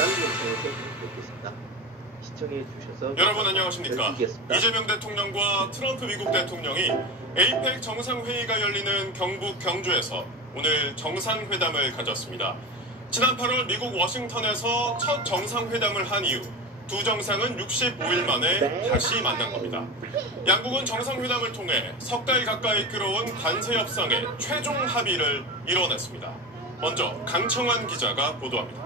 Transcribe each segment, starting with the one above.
다른 영상에서 뵙겠습니다. 시청해주셔서 여러분 안녕하십니까. 이재명 대통령과 트럼프 미국 대통령이 에이펙 정상회의가 열리는 경북 경주에서 오늘 정상회담을 가졌습니다. 지난 8월 미국 워싱턴에서 첫 정상회담을 한 이후 두 정상은 65일 만에 다시 만난 겁니다. 양국은 정상회담을 통해 석 달 가까이 끌어온 관세 협상의 최종 합의를 이뤄냈습니다. 먼저 강청환 기자가 보도합니다.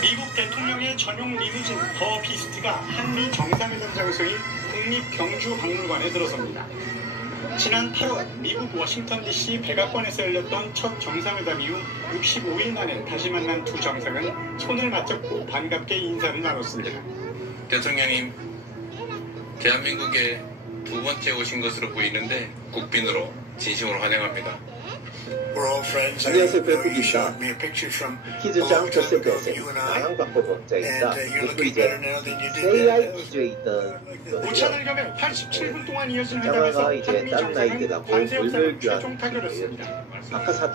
미국 대통령의 전용 리무진 더 비스트가 한미 정상회담 장소인 국립경주박물관에 들어섭니다. 지난 8월 미국 워싱턴 DC 백악관에서 열렸던 첫 정상회담 이후 65일 만에 다시 만난 두 정상은 손을 맞잡고 반갑게 인사를 나눴습니다. 대통령님, 대한민국에 두 번째 오신 것으로 보이는데 국빈으로 진심으로 환영합니다. 안녕하세요, 배국입니다. 키즈 장터스 배우생 나랑박보법자입니다. 그리고 이제 AI 기조에 있던 오찬을 겸해 87분 동안 이어진 회담에서 한미 정상은 관세 협상을 최종 타결했습니다.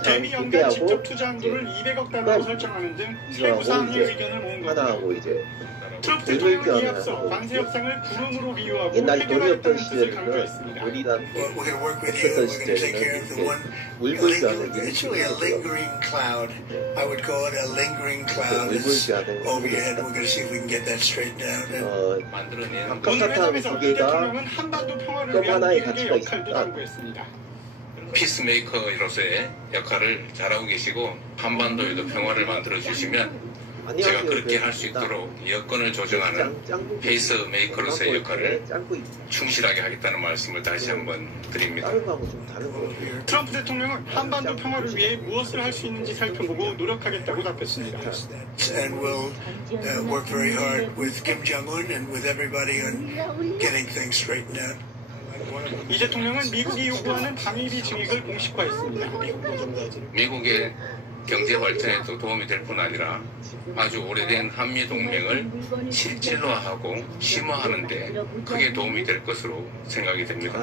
대미 연간 직접 투자 한도를 200억 달러로 설정하는 등 세부 사항의 의견을 모은 겁니다. 트럼프 대통령은 이어서 관세 협상을 구름으로 비유하고 옛날 돈이 없던 해결하겠다는 뜻을 시절에는 강조했습니다. 우리랑 없었던 시절에는 이렇게 물불교하는 일이 오늘 각사탕 회담에서 두 이 개가 대통령은 한반도 평화를 또 위한 하나의 미국의 가치가 역할도 있습니다. 당부했습니다. 피스메이커로서의 역할을 잘하고 계시고 한반도에도 평화를 만들어주시면 제가 그렇게 할 수 있도록 여건을 조정하는 페이스메이커로서의 역할을 충실하게 하겠다는 말씀을 다시 한번 드립니다. 트럼프 대통령은 한반도 평화를 위해 무엇을 할 수 있는지 살펴보고 노력하겠다고 답했습니다. And we'll work very hard with Kim Jong-un and with everybody on getting things straightened out. 이 대통령은 미국이 요구하는 방위비 증액을 공식화했습니다. 미국의 경제 발전에도 도움이 될 뿐 아니라 아주 오래된 한미 동맹을 실질화하고 심화하는 데 크게 도움이 될 것으로 생각이 됩니다.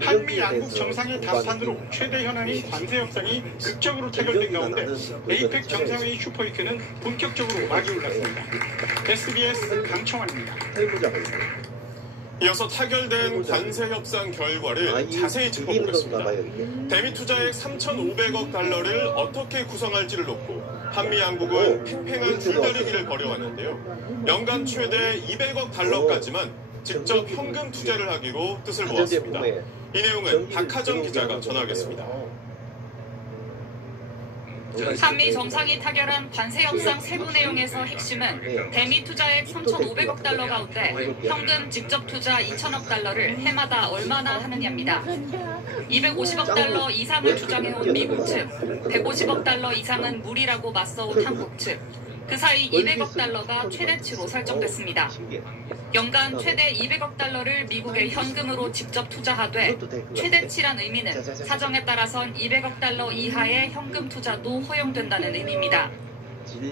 한미 양국 정상의 답판으로 최대 현안인 관세 협상이 극적으로 타결된 가운데 에이펙 정상회의 슈퍼위크는 본격적으로 막이 올랐습니다. SBS 강청환입니다. 이어서 타결된 관세 협상 결과를 자세히 짚어보겠습니다. 대미 투자액 3,500억 달러를 어떻게 구성할지를 놓고 한미 양국은 팽팽한 줄다리기를 벌여왔는데요. 연간 최대 200억 달러까지만 직접 현금 투자를 하기로 뜻을 모았습니다. 이 내용은 박하정 기자가 전하겠습니다. 한미 정상이 타결한 관세 협상 세부 내용에서 핵심은 대미 투자액 3,500억 달러 가운데 현금 직접 투자 2,000억 달러를 해마다 얼마나 하느냐입니다. 250억 달러 이상을 주장해온 미국 측, 150억 달러 이상은 무리라고 맞서온 한국 측, 그 사이 200억 달러가 최대치로 설정됐습니다. 연간 최대 200억 달러를 미국에 현금으로 직접 투자하되 최대치란 의미는 사정에 따라선 200억 달러 이하의 현금 투자도 허용된다는 의미입니다.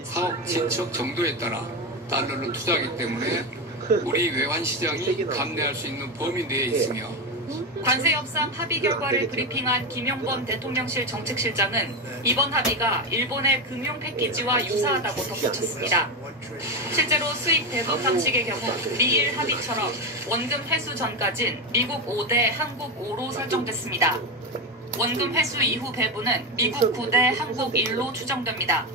사업 진척 정도에 따라 달러를 투자하기 때문에 우리 외환 시장이 감내할 수 있는 범위 내에 있으며 관세 협상 합의 결과를 브리핑한 김용범 대통령실 정책실장은 이번 합의가 일본의 금융 패키지와 유사하다고 덧붙였습니다. 실제로 수익 배분 방식의 경우 미일 합의처럼 원금 회수 전까진 미국 5대 한국 5로 설정됐습니다. 원금 회수 이후 배분은 미국 9대 한국 1로 추정됩니다.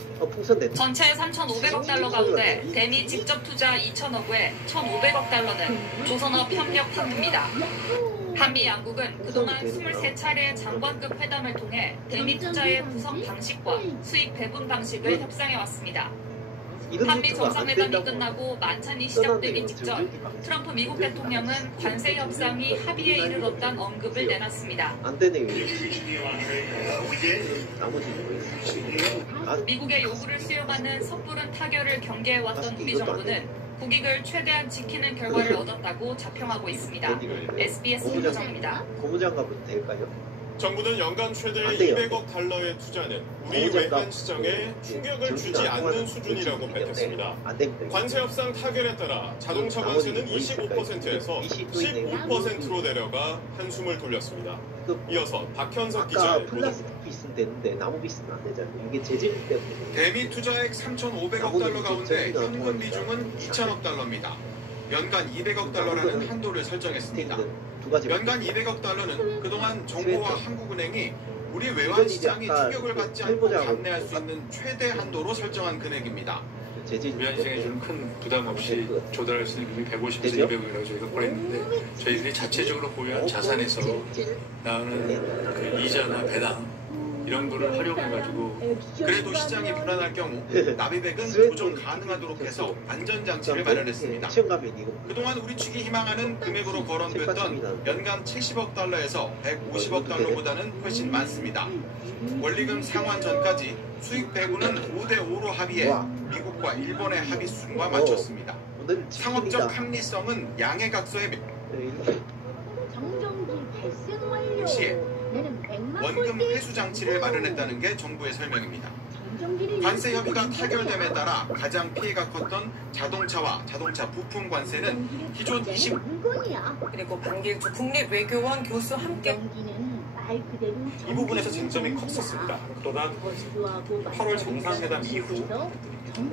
전체 3,500억 달러 가운데 대미 직접 투자 2,000억 외 1,500억 달러는 조선업 협력 펀드입니다. 한미 양국은 그동안 23차례의 장관급 회담을 통해 대미 투자의 구성 방식과 수익 배분 방식을 협상해왔습니다. 한미 정상회담이 끝나고 만찬이 시작되기 직전 트럼프 미국 대통령은 관세 협상이 합의에 이르렀다는 언급을 내놨습니다. 미국의 요구를 수용하는 섣부른 타결을 경계해왔던 우리 정부는 국익을 최대한 지키는 결과를 얻었다고 자평하고 있습니다. SBS 김정입니다. 고무장갑은 될까요? 정부는 연간 최대 200억 달러의 투자는 우리 외환 시장에 충격을 주지 않는 수준이라고 밝혔습니다. 관세 협상 타결에 따라 자동차 관세는 25%에서 15%로 내려가 한숨을 돌렸습니다. 이어서 박현석 기자의 보도. 있으면 되는데 나무 비스는 안 되잖아요. 이게 재질 때문에. 대미 투자액 3,500억 달러 가운데 현금 비중은 2,000억 달러입니다. 연간 200억 달러라는 한도를 설정했습니다. 연간 200억 달러는 그동안 정부와 한국은행이 우리 외환 시장이 충격을 받지 않고 감내할 수 있는 최대 한도로 설정한 금액입니다. 외환 시장에 좀 큰 부담 없이 조달할 수 있는 금액이 150에서 200억이라고 저희가 보냈는데 저희들이 자체적으로 보유한 자산에서 나오는 그 이자나 배당 이런 거를 활용해가지고 그래도 시장이 불안할 경우 납입액은 조정 가능하도록 해서 안전장치를 마련했습니다. 그동안 우리 측이 희망하는 금액으로 거론됐던 연간 70억 달러에서 150억 달러보다는 훨씬 많습니다. 원리금 상환 전까지 수익 배분은 5대5로 합의해 미국과 일본의 합의 수준과 맞췄습니다. 상업적 합리성은 양해각서의 시에 원금 회수 장치를 마련했다는 게 정부의 설명입니다. 관세 협의가 타결됨에 따라 가장 피해가 컸던 자동차와 자동차 부품 관세는 기존 20. 그리고 반길주 국립외교원 교수 함께 이 부분에서 쟁점이 컸었습니다. 그러다 8월 정상회담 이후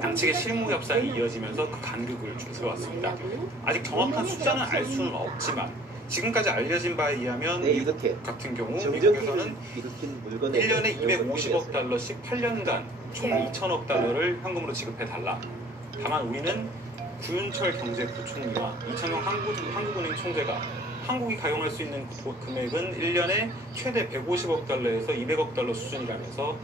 양측의 실무 협상이 이어지면서 그 간극을 좀 세워왔습니다. 아직 정확한 숫자는 알 수는 없지만 지금까지 알려진 바에 의하면 미국 같은 경우 미국에서는 1년에 250억 달러씩 8년간 총 2천억 달러를 현금으로 지급해달라. 다만 우리는 구윤철 경제부총리와 이창용 한국은행 총재가 한국이 가용할 수 있는 금액은 1년에 최대 150억 달러에서 200억 달러 수준이라면서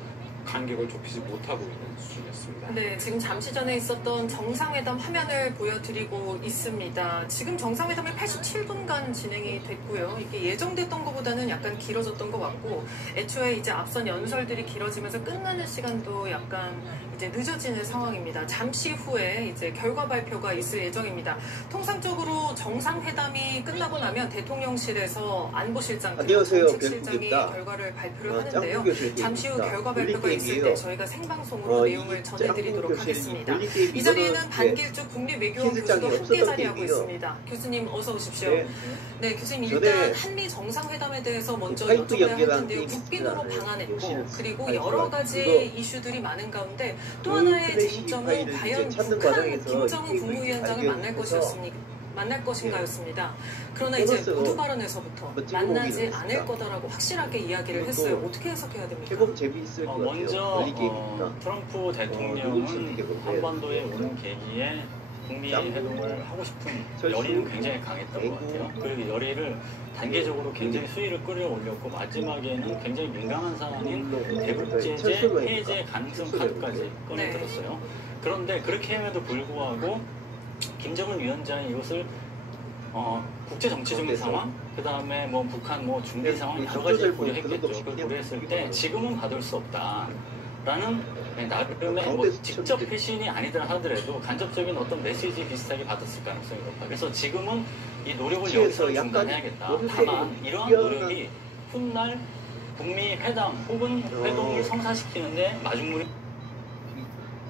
간격을 좁히지 못하고 있는 수준이었습니다. 네, 지금 잠시 전에 있었던 정상회담 화면을 보여드리고 있습니다. 지금 정상회담이 87분간 진행이 됐고요. 이게 예정됐던 것보다는 약간 길어졌던 것 같고 애초에 이제 앞선 연설들이 길어지면서 끝나는 시간도 약간 이제 늦어지는 상황입니다. 잠시 후에 이제 결과 발표가 있을 예정입니다. 통상적으로 정상회담이 끝나고 나면 대통령실에서 안보실장 그리고 정책실장이 결과를 발표를 하는데요. 잠시 후 결과 발표가 있을 때 저희가 생방송으로 내용을 전해드리도록 하겠습니다. 이 자리에는 반길주 국립외교원 교수도 함께 자리하고 있습니다. 교수님 어서 오십시오. 네, 교수님 일단 한미 정상회담에 대해서 먼저 여쭤봐야 할 텐데요. 국빈으로 방한했고 그리고 여러 가지 이슈들이 많은 가운데 또 하나의 쟁점은 과연 북한 김정은 국무위원장을 만날 것인가였습니다. 그러나 이제 모두 발언에서부터 만나지 않을 거다라고 확실하게 이야기를 했어요. 어떻게 해석해야 됩니까? 먼저 트럼프 대통령은 한반도에 오는 계기에 북미 회동을 하고 싶은 열의는 굉장히 강했던 것 같아요. 그리고 열의를 단계적으로 굉장히 수위를 끌어올렸고 마지막에는 굉장히 민감한 상황인 대북제재 해제 가능성 카드까지 꺼내들었어요. 그런데 그렇게 함에도 불구하고 김정은 위원장이 이것을 국제 정치적 상황, 그 다음에 뭐 북한 뭐 중대 상황 여러 가지 고려했겠죠. 그걸 고려했을 때 지금은 받을 수 없다라는 나름의 뭐 직접 회신이 아니더라 하더라도 간접적인 어떤 메시지 비슷하게 받았을 가능성이 높아. 그래서 지금은 이 노력을 여기서 중단해야겠다. 다만 이러한 노력이 훗날 북미 회담 혹은 회동을 성사시키는데 마중물이.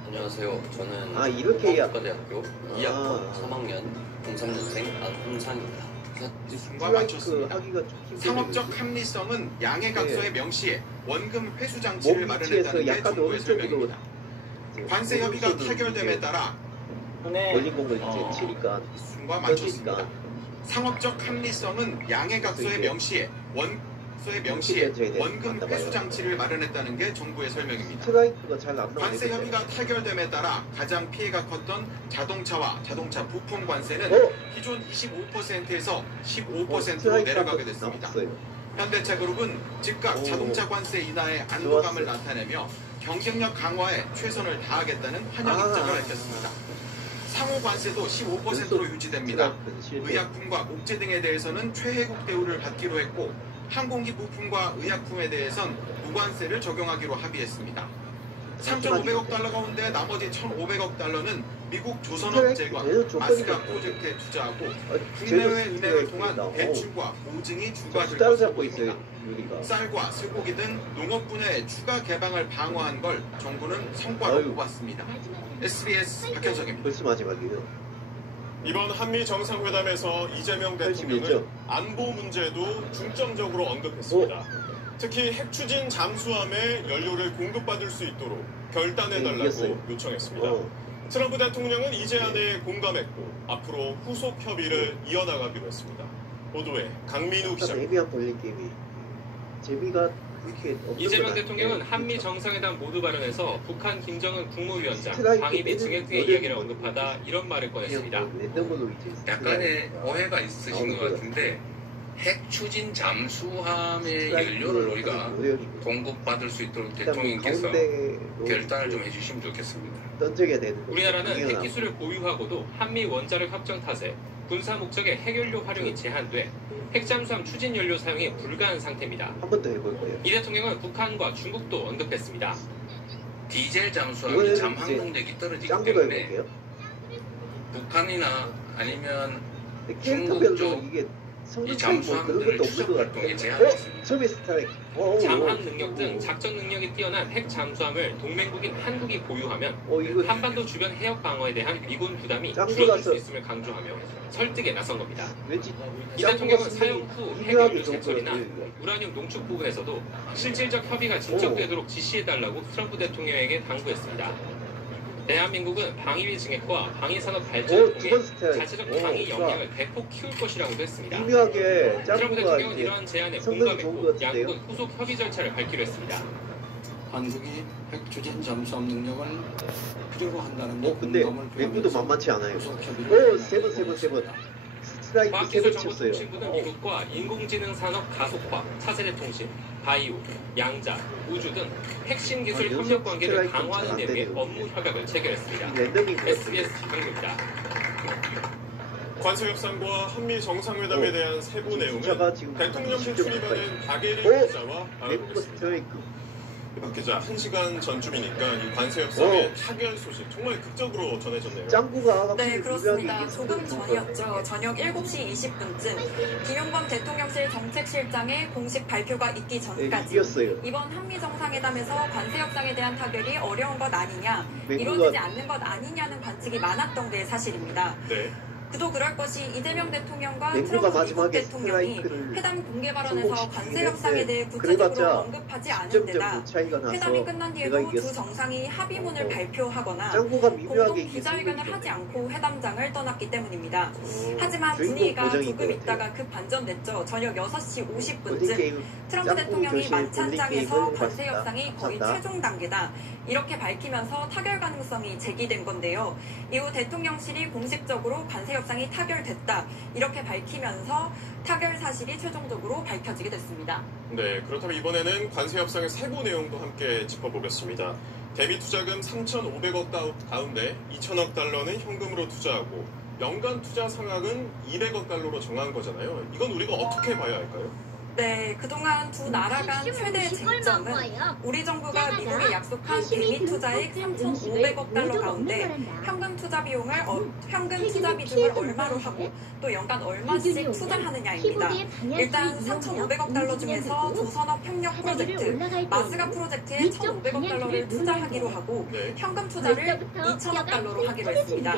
안녕하세요. 저는 국가대학교 2학번 3학년 03년생 안홍상입니다. 과 맞췄습니다. 상업적 합리성은 양해각서의 명시에 원금 회수 장치를 마련했다는 게 정부의 설명입니다. 관세 협의가 타결됨에 따라 과 맞췄습니다. 상업적 합리성은 양해각서의 명시에 원금 회수 장치를 마련했다는 게 정부의 설명입니다. 관세 협의가 타결됨에 따라 가장 피해가 컸던 자동차와 자동차 부품 관세는 기존 25%에서 15%로 내려가게 됐습니다. 현대차그룹은 즉각 자동차 관세 인하에 안도감을 나타내며 경쟁력 강화에 최선을 다하겠다는 환영 입장을 밝혔습니다. 상호 관세도 15%로 유지됩니다. 의약품과 목재 등에 대해서는 최혜국 대우를 받기로 했고 항공기 부품과 의약품에 대해선 무관세를 적용하기로 합의했습니다. 3,500억 달러 가운데 나머지 1,500억 달러는 미국 조선업재건 마스가 프로젝트에 투자하고 국내외 은행을 통한 대출과 보증이 주가될 것으로 보입니다. 쌀과 쇠고기 등 농업 분야의 추가 개방을 방어한 걸 정부는 성과로 꼽았습니다. SBS 박현석입니다. 벌써 마지막이에요. 이번 한미 정상회담에서 이재명 대통령은 안보 문제도 중점적으로 언급했습니다. 특히 핵 추진 잠수함에 연료를 공급받을 수 있도록 결단해달라고 요청했습니다. 트럼프 대통령은 이 제안에 공감했고 앞으로 후속 협의를 이어나가기로 했습니다. 보도에 강민우 기자입니다. 재미가 이재명 대통령은 한미 정상회담 모두 발언에서 북한 김정은 국무위원장, 방위비 증액 등의 이야기를 언급하다 이런 말을 꺼냈습니다. 약간의 오해가 있으신 것 같은데 핵 추진 잠수함의 연료를 우리가 공급받을 수 있도록 대통령께서 결단을 좀 해주시면 좋겠습니다. 우리나라는 핵 기술을 보유하고도 한미 원자력 협정 탓에 군사 목적의 핵연료 활용이 제한돼 핵잠수함 추진 연료 사용이 불가한 상태입니다. 한 번 더 해볼 거예요. 이 대통령은 북한과 중국도 언급했습니다. 디젤 잠수함이 잠항 능력이 떨어지기 때문에 북한이나 아니면 중국 쪽 이 잠수함들을 추적 활동에 제한했습니다. 잠항 능력 등 작전 능력이 뛰어난 핵 잠수함을 동맹국인 한국이 보유하면 한반도 주변 해역 방어에 대한 미군 부담이 줄어들 수 있음을 강조하며 설득에 나선 겁니다. 이 대통령은 사용 후 핵연료 제철이나 우라늄 농축 부분에서도 실질적 협의가 진척되도록 지시해달라고 트럼프 대통령에게 당부했습니다. 대한민국은 방위비 증액과 방위산업 발전을 통해 자체적 방위 역량을 대폭 키울 것이라고도 했습니다. 트럼프 대통령은 이러한 제안에 공감했고 양국은 후속 협의 절차를 밟기로 했습니다. 한국이 핵 추진 잠수함 능력을 필요로 한다는 근데 외국도 만만치 않아요. 세 번. 과학기술정보통신부는 미국과 인공지능 산업 가속화, 차세대 통신, 바이오, 양자, 우주 등 핵심 기술 협력 관계를 강화하는 내용의 업무 협약을 체결했습니다. SBS 강규입니다. 관세 협상과 한미 정상회담에 대한 세부 내용은 대통령실 출입하는 박예린 기자와 알아보겠습니다. 박 기자, 1시간 전쯤이니까 이 관세 협상의 타결 소식 정말 극적으로 전해졌네요. 네, 그렇습니다. 조금 전이었죠. 저녁 7시 20분쯤 김용범 대통령실 정책실장의 공식 발표가 있기 전까지 이번 한미 정상회담에서 관세 협상에 대한 타결이 어려운 것 아니냐, 이루어지지 않는 것 아니냐는 관측이 많았던 게 사실입니다. 네. 그도 그럴 것이 이재명 대통령과 트럼프 미국 대통령이 회담 공개 발언에서 관세 협상에 대해 구체적으로 언급하지 않은 데다 회담이 끝난 뒤에도 두 정상이 합의문을 발표하거나 공동 기자회견을 하지 않고 회담장을 떠났기 때문입니다. 하지만 분위기가 조금 있다가 급 반전됐죠. 저녁 6시 50분쯤 트럼프 대통령이 만찬장에서 관세 협상이 거의 최종 단계다, 이렇게 밝히면서 타결 가능성이 제기된 건데요. 이후 대통령실이 공식적으로 관세 협상이 타결됐다, 이렇게 밝히면서 타결 사실이 최종적으로 밝혀지게 됐습니다. 네, 그렇다면 이번에는 관세 협상의 세부 내용도 함께 짚어보겠습니다. 대비 투자금 3,500억 가운데 2,000억 달러는 현금으로 투자하고 연간 투자 상한은 200억 달러로 정한 거잖아요. 이건 우리가 어떻게 봐야 할까요? 네, 그동안 두 나라 간 최대 쟁점은 우리 정부가 미국에 약속한 대미 투자액 3,500억 달러 가운데 현금 투자 비중을 얼마로 하고 또 연간 얼마씩 투자하느냐입니다. 일단 3,500억 달러 중에서 조선업 협력 프로젝트, 마스가 프로젝트에 1,500억 달러를 투자하기로 하고 현금 투자를 2,000억 달러로 하기로 했습니다.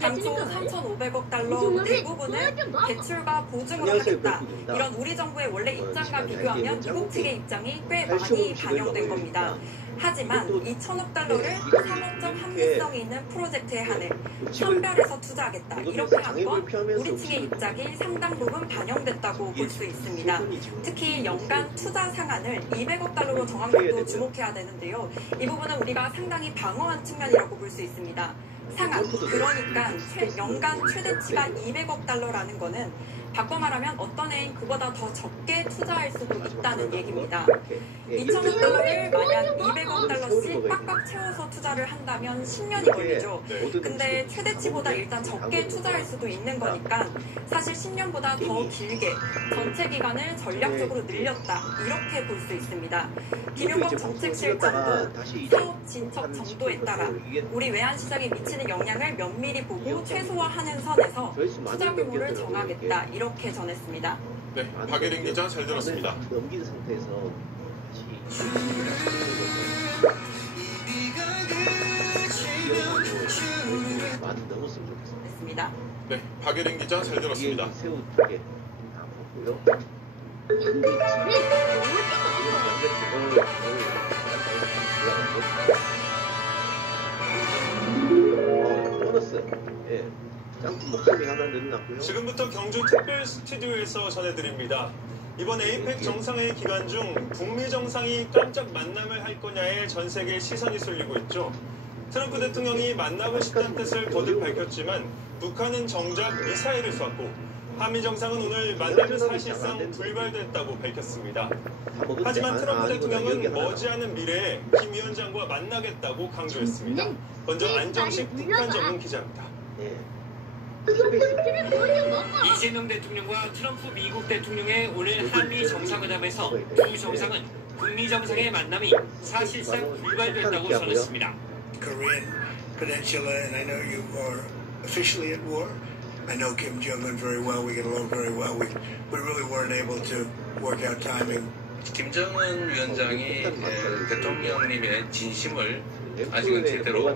당초 3,500억 달러 대부분을 대출과 보증으로 하겠다, 이런 우리 정부의 원래 입장과 비교하면 미국 측의 입장이 꽤 많이 반영된 겁니다. 하지만 2,000억 달러를 상업적 합리성이 있는 프로젝트에 한해 선별해서 투자하겠다, 이렇게 한 건 우리 측의 입장이 상당 부분 반영됐다고 볼 수 있습니다. 특히 연간 투자 상한을 200억 달러로 정한 것도 주목해야 되는데요. 이 부분은 우리가 상당히 방어한 측면이라고 볼 수 있습니다. 상한, 그러니까 연간 최대치가 200억 달러라는 거는 바꿔 말하면 어떤 해인 그보다 더 적게 투자할 수도 있다는 얘기입니다. 2천억 달러를 만약 200억 달러씩 빡빡 채워서 투자를 한다면 10년이 걸리죠. 근데 최대치보다 일단 적게 투자할 수도 있는 거니까 사실 10년보다 더 길게 전체 기간을 전략적으로 늘렸다 이렇게 볼 수 있습니다. 김용범 정책실장도 사업 진척 정도에 따라 우리 외환시장에 미치는 영향을 면밀히 보고 최소화하는 선에서 투자 규모를 정하겠다 이렇게 전했습니다. 네, 박예린 기자 잘 들었습니다. 넘긴 상태에서 많이 넘었으면 좋겠습니다. 네, 박예린 기자 잘 들었습니다. 새우 2개 다 먹고요. 보너스. 예. 짱구 목소리 하나 늘어났고요. 지금부터 경주 특별 스튜디오에서 전해드립니다. 이번 에이펙 정상회의 기간 중 북미 정상이 깜짝 만남을 할 거냐에 전 세계 시선이 쏠리고 있죠. 트럼프 대통령이 만나고 싶다는 뜻을 거듭 밝혔지만 북한은 정작 미사일을 쐈고 한미 정상은 오늘 만남이 사실상 불발됐다고 밝혔습니다. 하지만 트럼프 대통령은 머지않은 미래에 김 위원장과 만나겠다고 강조했습니다. 먼저 안정식 북한 전문 기자입니다. 이재명 대통령과 트럼프 미국 대통령의 오늘 한미 정상회담에서 두 정상은 북미 정상의 만남이 사실상 불발됐다고 전했습니다. Korean Peninsula, and I know you are officially at war. I know Kim Jong-un very well. We get along very well. We really weren't able to work out timing. 김정은 위원장이 대통령님의 진심을 아직은 제대로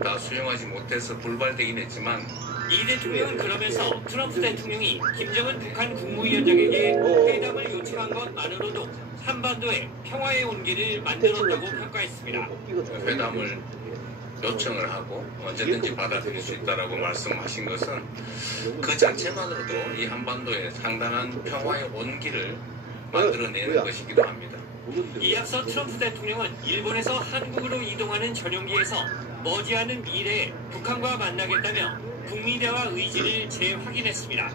다 수용하지 못해서 불발되긴 했지만 이 대통령은 그러면서 트럼프 대통령이 김정은 북한 국무위원장에게 회담을 요청한 것만으로도 한반도에 평화의 온기를 만들었다고 평가했습니다. 회담을 요청을 하고 언제든지 받아들일 수 있다라고 말씀하신 것은 그 자체만으로도 이 한반도에 상당한 평화의 온기를 만들어내는 것이기도 합니다. 이 앞서 트럼프 대통령은 일본에서 한국으로 이동하는 전용기에서 머지않은 미래에 북한과 만나겠다며 북미 대화 의지를 재확인했습니다.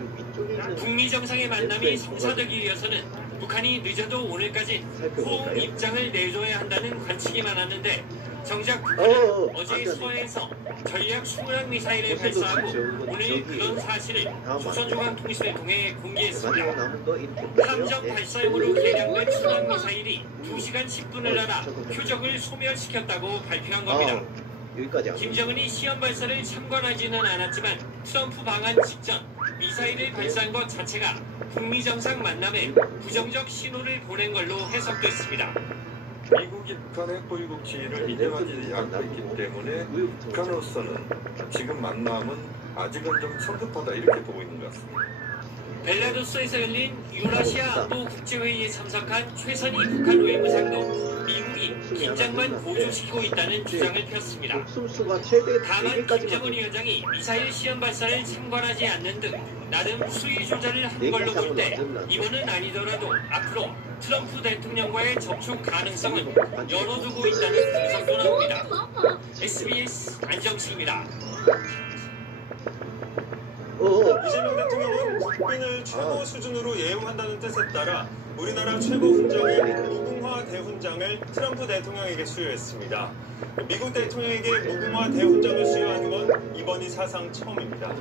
북미 정상의 만남이 성사되기 위해서는 북한이 늦어도 오늘까지 호응 입장을 내줘야 한다는 관측이 많았는데 정작 북한은 어제 서해에서 전략 수문항 미사일을 발사하고 오늘 그런 사실을 조선중앙통신을 통해 공개했습니다. 함정 발사용으로 개량된 순항 미사일이 2시간 10분을 날아 표적을 소멸시켰다고 발표한 겁니다. 김정은이 시험 발사를 참관하지는 않았지만 트럼프 방한 직전 미사일을 발사한 것 자체가 북미 정상 만남에 부정적 신호를 보낸 걸로 해석됐습니다. 미국이 북한의 핵보유국 지위를 인정하지 않고 있기 때문에 북한으로서는 지금 만남은 아직은 좀 성급하다 이렇게 보고 있는 것 같습니다. 벨라루스에서 열린 유라시아 안보 국제회의에 참석한 최선희 북한 외무상도 미국이 긴장만 고조시키고 있다는 주장을 폈습니다. 다만 김정은 위원장이 미사일 시험 발사를 참관하지 않는 등 나름 수위 조절을 한 걸로 볼 때 이번은 아니더라도 앞으로 트럼프 대통령과의 접촉 가능성은 열어두고 있다는 분석도 나옵니다. SBS 안정식입니다. 이재명 대통령은 국빈을 최고 수준으로 예우한다는 뜻에 따라 우리나라 최고 훈장인 무궁화 대훈장을 트럼프 대통령에게 수여했습니다. 미국 대통령에게 무궁화 대훈장을 수여하는 건 이번이 사상 처음입니다.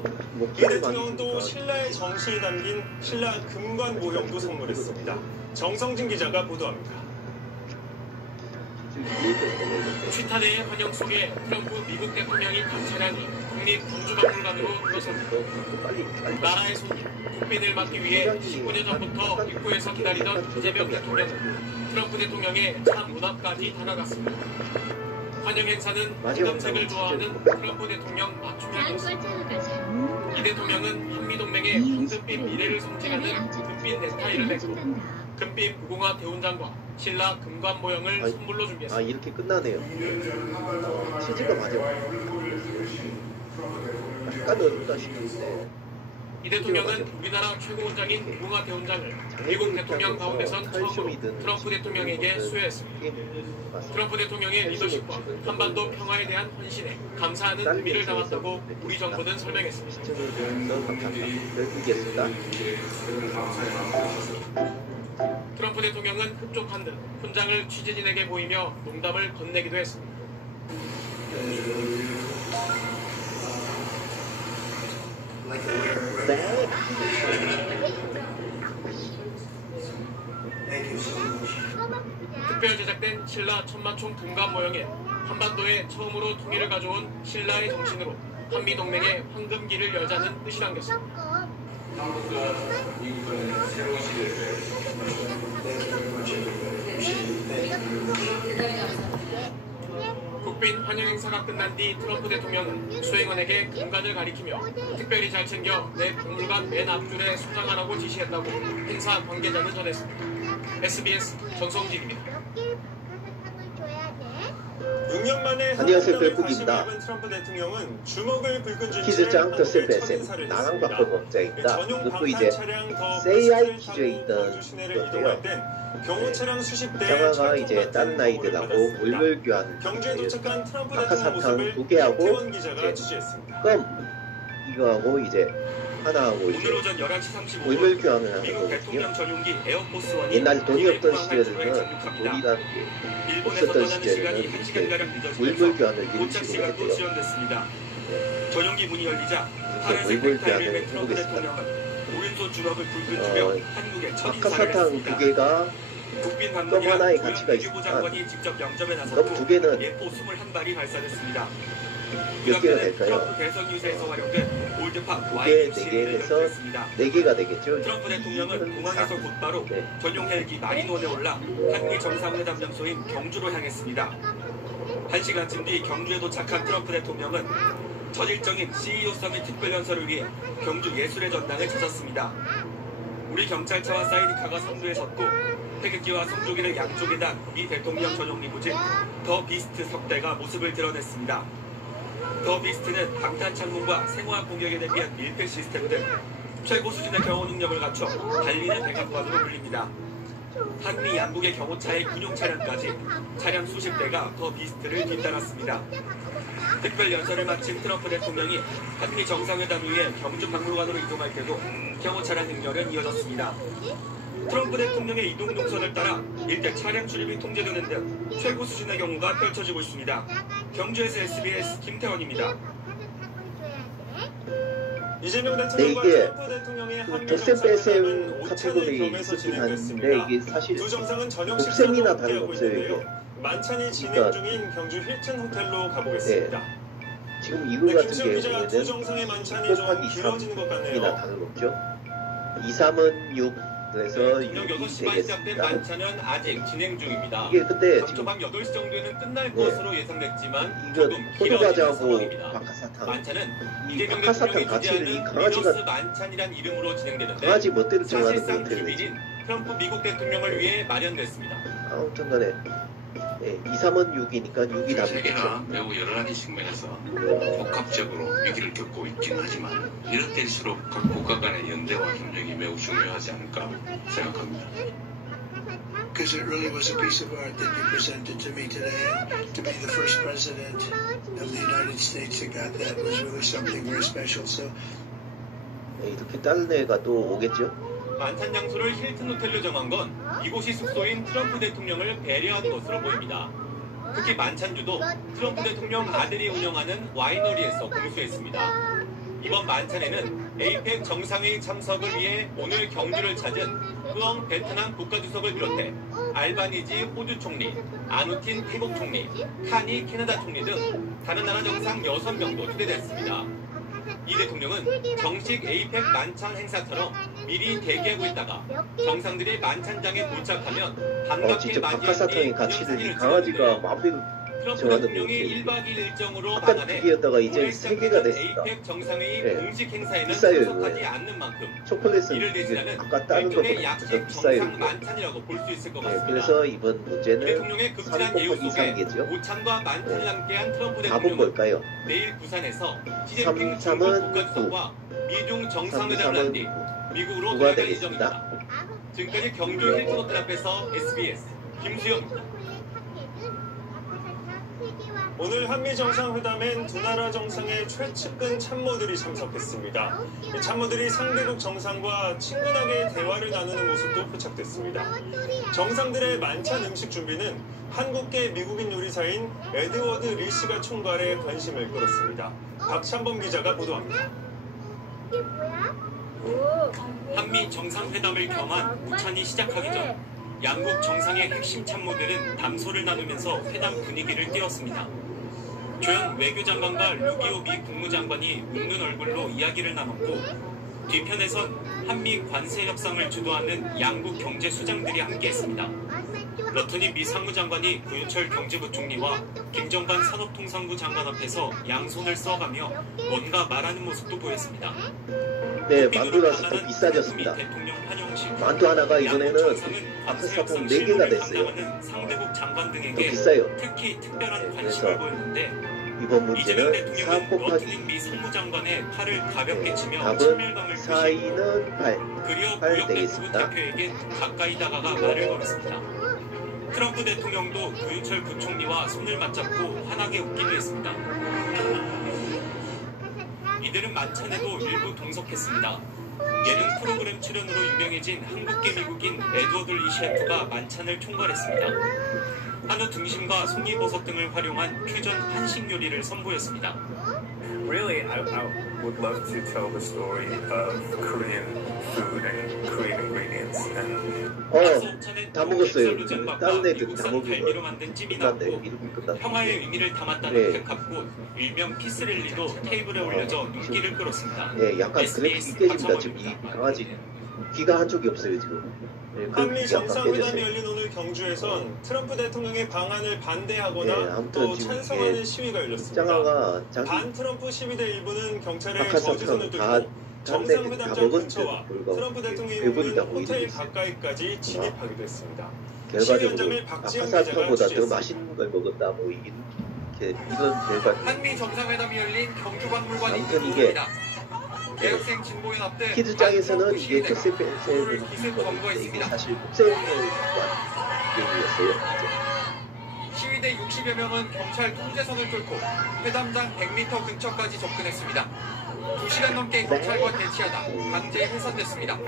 이 대통령은 또 신라의 정신이 담긴 신라 금관 모형도 선물했습니다. 정성진 기자가 보도합니다. 취탄의 환영 속에 트럼프 미국 대통령이 방문한 국립공주박물관으로 들어섭니다. 나라의 손님, 국빈을 맞기 위해 19년 전부터 입구에서 기다리던 이재명 대통령은 트럼프 대통령의 차 문 앞까지 다가갔습니다. 환영 행사는 황금색을 좋아하는 트럼프 대통령 맞춤형이었습니다. 이 대통령은 한미동맹의 황금빛 미래를 상징하는 금빛 넥타이를 맺고 금빛 무궁화 대훈장과 신라 금관 모형을 선물로 준비했습니다. 아 이렇게 끝나네요. 치즈가 맞아요. 약간 어렵다 싶은데 이 대통령은 우리나라 최고원장인 무궁화 대원장을 미국 대통령 가운데선 처음으로 트럼프 대통령에게 수여했습니다. 트럼프 대통령의 리더십과 한반도 평화에 대한 헌신에 감사하는 의미를 담았다고 우리 정부는 설명했습니다. 트럼프 대통령은 흡족한 듯 훈장을 취재진에게 보이며 농담을 건네기도 했습니다. 특별 제작된 신라 천마총 분감 모형에 한반도에 처음으로 통일을 가져온 신라의 정신으로 한미 동맹의 황금기를 열자는 뜻이 담겼습니다. 국빈 환영 행사가 끝난 뒤 트럼프 대통령은 수행원에게 금관을 가리키며 특별히 잘 챙겨 내 박물관 맨 앞줄에 수장하라고 지시했다고 행사 관계자는 전했습니다. SBS 전성진입니다. 6년 만에 안녕하세요, 별국입니다. 트럼프 대통령은 주먹을 긁은 기술장 더 셀베센 나랑박벌 법자입니다. 이것도 이제 세이아이 기조에 있던 건데요. 장화가 이제 다른 아이들하고 물물 교환을 박하사탕 2개하고 이제 껌 이거하고 이제 하나하고 이제 물물 교환을 하는 거거든요. 옛날 돈이 없던 시절에는 돈이라는 게 없었던 시절에는 이렇게 물물 교환을 이런 식으로 했대요. 전용기 문이 열리자 물물 교환을 해보겠습니다. 박하사탕 2개가 껌 하나의 가치가 있지만 껌 2개는 몇 개가 될까요? 2개, 4개 해서 4개가 되겠죠. 트럼프 대통령은 공항에서 곧바로 전용 헬기 마리논에 올라 한미 정상회담 장소인 경주로 향했습니다. 1시간쯤 뒤 경주에 도착한 트럼프 대통령은 첫 일정인 CEO 서밋 특별연설을 위해 경주 예술의 전당을 찾았습니다. 우리 경찰차와 사이드카가 선두에 섰고 태극기와 성조기를 양쪽에 단 미 대통령 전용 리무진 더 비스트 석대가 모습을 드러냈습니다. 더 비스트는 방탄 창문과 생화학 공격에 대비한 밀폐 시스템 등 최고 수준의 경호 능력을 갖춰 달리는 백악관으로 불립니다. 한미 양국의 경호차의 군용 차량까지 차량 수십 대가 더 비스트를 뒤따랐습니다. 특별 연설을 마친 트럼프 대통령이 한미 정상회담을 위해 경주 박물관으로 이동할 때도 경호 차량 행렬은 이어졌습니다. 트럼프 대통령의 이동 동선을 따라 일대 차량 출입이 통제되는 등 최고 수준의 경호가 펼쳐지고 있습니다. 경주에서 SBS 김태원입니다. 이재명 대통령과 트럼프 대통령의 한미 정상회담은 카테고리에 있긴 한데 이게 사실 국셈이나 다름없어요. 이게. 만찬이 진행 중인 경주 힐튼 호텔로 가보겠습니다. 지금 이거 같은 경우에는 두 정상의 만찬이 좀 길어지는 것 같네요. 다름없죠. 2, 3은 6 그래서 6시 반 시작된 만찬은 아직 진행 중입니다. 이게 근데 지금 밤 8시 정도에는 끝날 것으로 예상됐지만 이거 포도과자하고 박하사탕 만찬은 이 박하사탕 가치는 이 강아지가 만찬이란 이름으로 진행되는데 강아지 멋대로 정하는 사실상 호텔이지. 주민인 트럼프 미국 대통령을 위해 마련됐습니다. 아무튼 간에 2, 3은 6이니까 6이 답이겠죠. 세계가 매우 여러 가지 측면에서 복합적으로 위기를 겪고 있긴 하지만 이럴 때일수록 각 국가 간의 연대와 협력이 매우 중요하지 않을까 생각합니다. Because it really was a piece of art that you presented to me today. To be the first president of the United States that got that was really something very special. So 이렇게 다른 애가 또 오겠죠. 만찬 장소를 힐튼 호텔로 정한 건 이곳이 숙소인 트럼프 대통령을 배려한 것으로 보입니다. 특히 만찬주도 트럼프 대통령 아들이 운영하는 와이너리에서 공수했습니다. 이번 만찬에는 에이펙 정상회의 참석을 위해 오늘 경주를 찾은 흐엉 베트남 국가주석을 비롯해 알바니지 호주 총리, 아누틴 태국 총리, 카니 캐나다 총리 등 다른 나라 정상 6명도 초대됐습니다. 이 대통령은 정식 에이펙 만찬 행사처럼 미리 대기하고 있다가 정상들이 만찬장에 도착하면 반갑게 진짜 맞이하는 박하사탕의 가치는 강아지가 마음대로 정하는 거지. 아까 2개였다가 이제 3개가 됐습니다. 에이펙 정상회의 공식 행사에는 비싸요, 참석하지 이거. 않는 만큼 초콜릿은 이를 이게 대신하는 아까 다른 것보다 더 약식 비싸요. 정상 만찬이라고 볼 수 있을 것 같습니다. 그래서 이번 문제는 대통령의 3 극진한 예우 곱하기 속에 3개죠. 오찬과 만찬을 함께한 트럼프 답은 대통령은 뭘까요? 내일 부산에서 3, 시진핑 3은 중국 국가주석과 미중 정상회담을 한 뒤 미국으로 돌아갈 예정입니다. 지금까지 경주 힐튼 호텔 앞에서 SBS 김수영입니다. 오늘 한미 정상회담엔 두 나라 정상의 최측근 참모들이 참석했습니다. 이 참모들이 상대국 정상과 친근하게 대화를 나누는 모습도 포착됐습니다. 정상들의 만찬 음식 준비는 한국계 미국인 요리사인 에드워드 리 씨가 총괄해 관심을 끌었습니다. 박찬범 기자가 보도합니다. 한미 정상회담을 겸한 우찬이 시작하기 전 양국 정상의 핵심 참모들은 담소를 나누면서 회담 분위기를 띄웠습니다. 조현 외교장관과 루비오 미 국무장관이 웃는 얼굴로 이야기를 나눴고 뒤편에선 한미 관세 협상을 주도하는 양국 경제수장들이 함께했습니다. 러트니 미 상무장관이 구윤철 경제부총리와 김정관 산업통상부 장관 앞에서 양손을 써가며 뭔가 말하는 모습도 보였습니다. 네, 만두라서 더 비싸졌습니다. 만두 하나가 이번에는 박스사탕 4개가 됐어요. 상대국 장관 더 등에게 비싸요. 특히 특별한 관심을 보였는데 이번 이재명 문제는 4 대통령은 곱하기 러트니 미 상무장관의 팔을 가볍게 치며 답은 친밀감을 표시 4는 8. 그리어 8 구역 대부분 되겠습니다. 대표에게 가까이 다가가 말을 걸었습니다. 트럼프 대통령도 구윤철 부총리와 손을 맞잡고 환하게 웃기도 했습니다. 이들은 만찬에도 일부 동석했습니다. 예능 프로그램 출연으로 유명해진 한국계 미국인 에드워드 리 셰프가 만찬을 총괄했습니다. 한우 등심과 송이버섯 등을 활용한 퓨전 한식 요리를 선보였습니다. Really, I would love to tell the story of Korean food and Korean ingredients. 다 먹었어요. 다른 애들 다 먹은 거. 만든 찜이 끝났네. 나왔고 이름이 끝났네. 평화의 의미를 담았다는 네. 백합꽃, 일명 피스릴리도 테이블에 올려져 눈길을 끌었습니다. 예, 약간 그래픽이 깨집니다. 지금 이 강아지 귀가 한쪽이 없어요 지금. 예, 한미 그래픽이 약간 정상회담이 깨졌어요. 열린 오늘 경주에선 트럼프 대통령의 방안을 반대하거나 네, 아무튼 또 지금 찬성하는 이게 시위가 열렸습니다. 짱아가 자기 반 트럼프 시위대 일부는 경찰에 박하사탕 저지선을 다 들고 다 정상회담장 먹은 근처와 불구하고 트럼프 대통령이 배부르다 묵은 보이고 호텔 있어요. 가까이까지 진입하기도 했습니다. 시위 결과적으로 현장을 박지영 기자가 박하사탕보다 더 취재했습니다. 맛있는 걸 먹었다 뭐 이런 결과. 한미 정상회담이 열린 경주박물관 아무튼 인근 이게 도로입니다. 대학생 진보연합 등 키즈장에서는 이게 시위대가 특세 펜스를 기습 건데 이게 점거했습니다. 사실 국세관계였어요. 시위대 60여 명은 경찰 통제선을 뚫고 회담장 100m 근처까지 접근했습니다. 2시간 넘게 경찰과 대치하다 강제 해산됐습니다.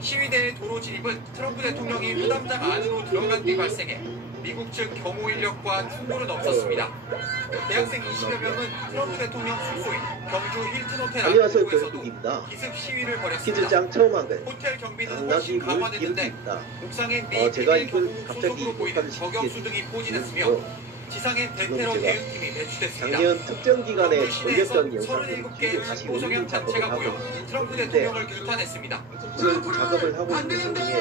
시위대의 도로 진입은 트럼프 대통령이 회담장 안으로 들어간 뒤 발생해 미국 측 경호 인력과 충돌은 없었습니다. 대학생 20여 명은 트럼프 대통령 숙소인 경주 힐튼 호텔 안녕하세요, 앞에서도 결국입니다. 기습 시위를 벌였습니다. 키즈장 처음 한 거예요. 호텔 경비는 당나귀 훨씬 물 강화됐는데 기름이 있다. 옥상에 미 제가 비밀 이걸 경호국 갑자기 소속으로 보이는 녹화를 저격수 등이 포진했으며 지상에 대테러 제가 대응팀이 배치됐습니다. 작년 특정 기간에 경주 올렸던 시내에서 영상을 37개의 다시 고성향 올리는 작업을 단체가 모여 하고 트럼프 있는데 대통령을 규탄했습니다. 그 작업을 하고 있는 중에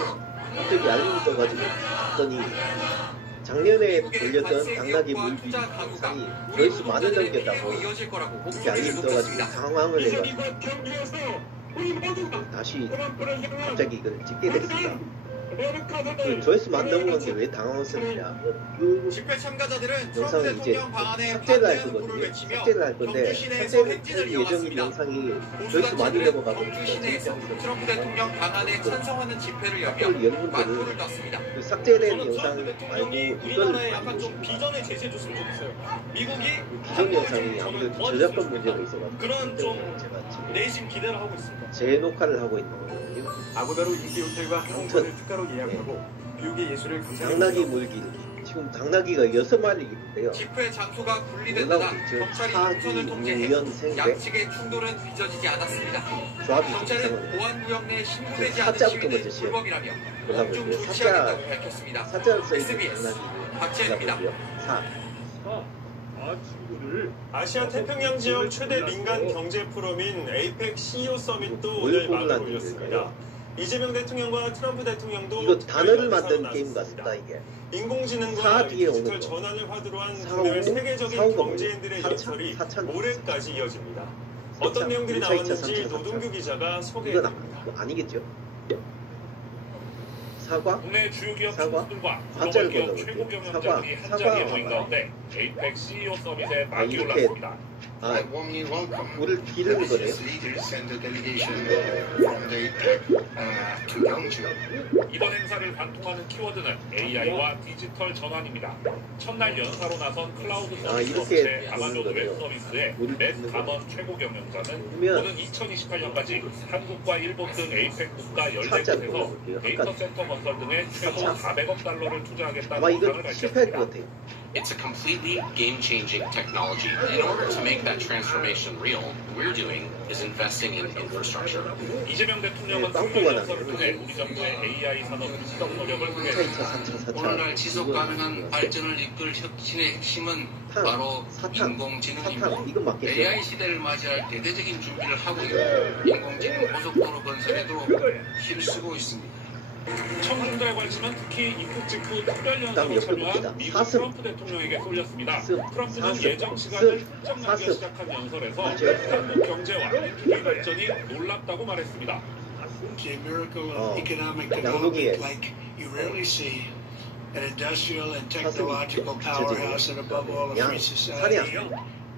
갑자기 알림이 떠가지고 봤더니 작년에 올렸던 당나귀 물비 영상이 조회수 만을 넘겼다고 이렇게 알림이 떠가지고 당황을 해가지고 다시 갑자기 이걸 찍게 됐습니다. 그 조회수 만 넘은 게 왜 당황스럽냐. 그 집회 참가자들은 트럼프 영상을 이제 대통령 방안에 삭제를 할 반대하는 불을 거거든요. 외치며 삭제를 할 건데 경주 시내에서 삭제를 행진을 할 예정인 이어갔습니다. 영상이 조회수 많이 넘어가고 경주 시내에서 트럼프 대통령 방안에 찬성하는 집회를 그 열며 여러분들은 만포를 떴습니다. 그 삭제된 저는 영상 트럼프 말고 대통령이 이걸 우리나라에 약간 좀 비전을 제시해줬으면 좋겠어요. 미국이 기존 영상이 아무래도 저작권 문제가 있어가지고 그런 좀 제가 지금 내심 기대를 하고 있습니다. 재녹화를 하고 있는 거거든요. 아부다비 인기 호텔과 항공권을 특가로 예약하고 미국의 예술을 당나귀 물기르기. 지금 당나귀가 6마리 있는데요. 집회 장소가 분리된 데다 경찰이 동선을 통제해 우연생배 양측의 충돌은 빚어지지 않았습니다. 조합이 경찰은 보안구역 내 신고되지 않은 사자부터 시위는 먼저 시작. 불법이라며 그다음에 엄중 그 조치하겠다고 밝혔습니다. 사자를 써있는 SBS 당나귀 박재현입니다. 아시아 태평양 지역 최대 민간 경제 포럼인 APEC CEO 서밋도 오늘 막을 올렸습니다. 이재명 대통령과 트럼프 대통령도 이거 단어를 만든 나섰습니다. 게임 같습니다. 이게 인공지능과 뒤에 오는 디지털 거. 전환을 화두로 한 사오고, 국내 세계적인 사오고 경제인들의 연설이 모레까지 이어집니다. 사천, 어떤 내용들이 1차, 2차, 나왔는지 3차, 4차. 노동규 기자가 이건 소개해드립니다. 아니겠죠? 사과? 국내 주요 기업 사과? 총수들과 과자를 글로벌 기업 걷어볼게요. 최고 사과, 경영자들이 한 자리에 모인 가운데 APEC CEO 서밋에 막이 이렇게 올랐습니다. 물을 기르는 거네요. 이번 행사를 관통하는 키워드는 AI와 디지털 전환입니다. 첫날 연사로 나선 클라우드 서비스 업체 아마존 웹 서비스의 맷 가먼 최고 경영자는 오는 2028년까지 한국과 일본 등 에이펙 국가 14곳에서 데이터 센터 건설 등에 최소 400억 달러를 투자하겠다는 보장을 밝혔습니다. It's a completely game-changing technology. In order to make that transformation real, what we're doing is investing in infrastructure. 이재명 대통령은 총괄 연설을 통해 우리 정부의 AI 산업 수석 노력을 소개했습니다. 오늘날 지속 가능한 발전을 이끌 혁신의 핵심은 바로 인공지능입니다. AI 시대를 맞이할 대대적인 준비를 하고 있고 인공지능 고속도로 건설에도 힘쓰고 있습니다. 청중들의 관심은 특히 입국 직후 특별연설에 참여한 미국 트럼프 대통령에게 쏠렸습니다. 트럼프는 예정 시간을 일정 남겨 시작한 연설에서 한국 경제와 인기 발전이 놀랍다고 말했습니다. An industrial and technological powerhouse and above all a free society,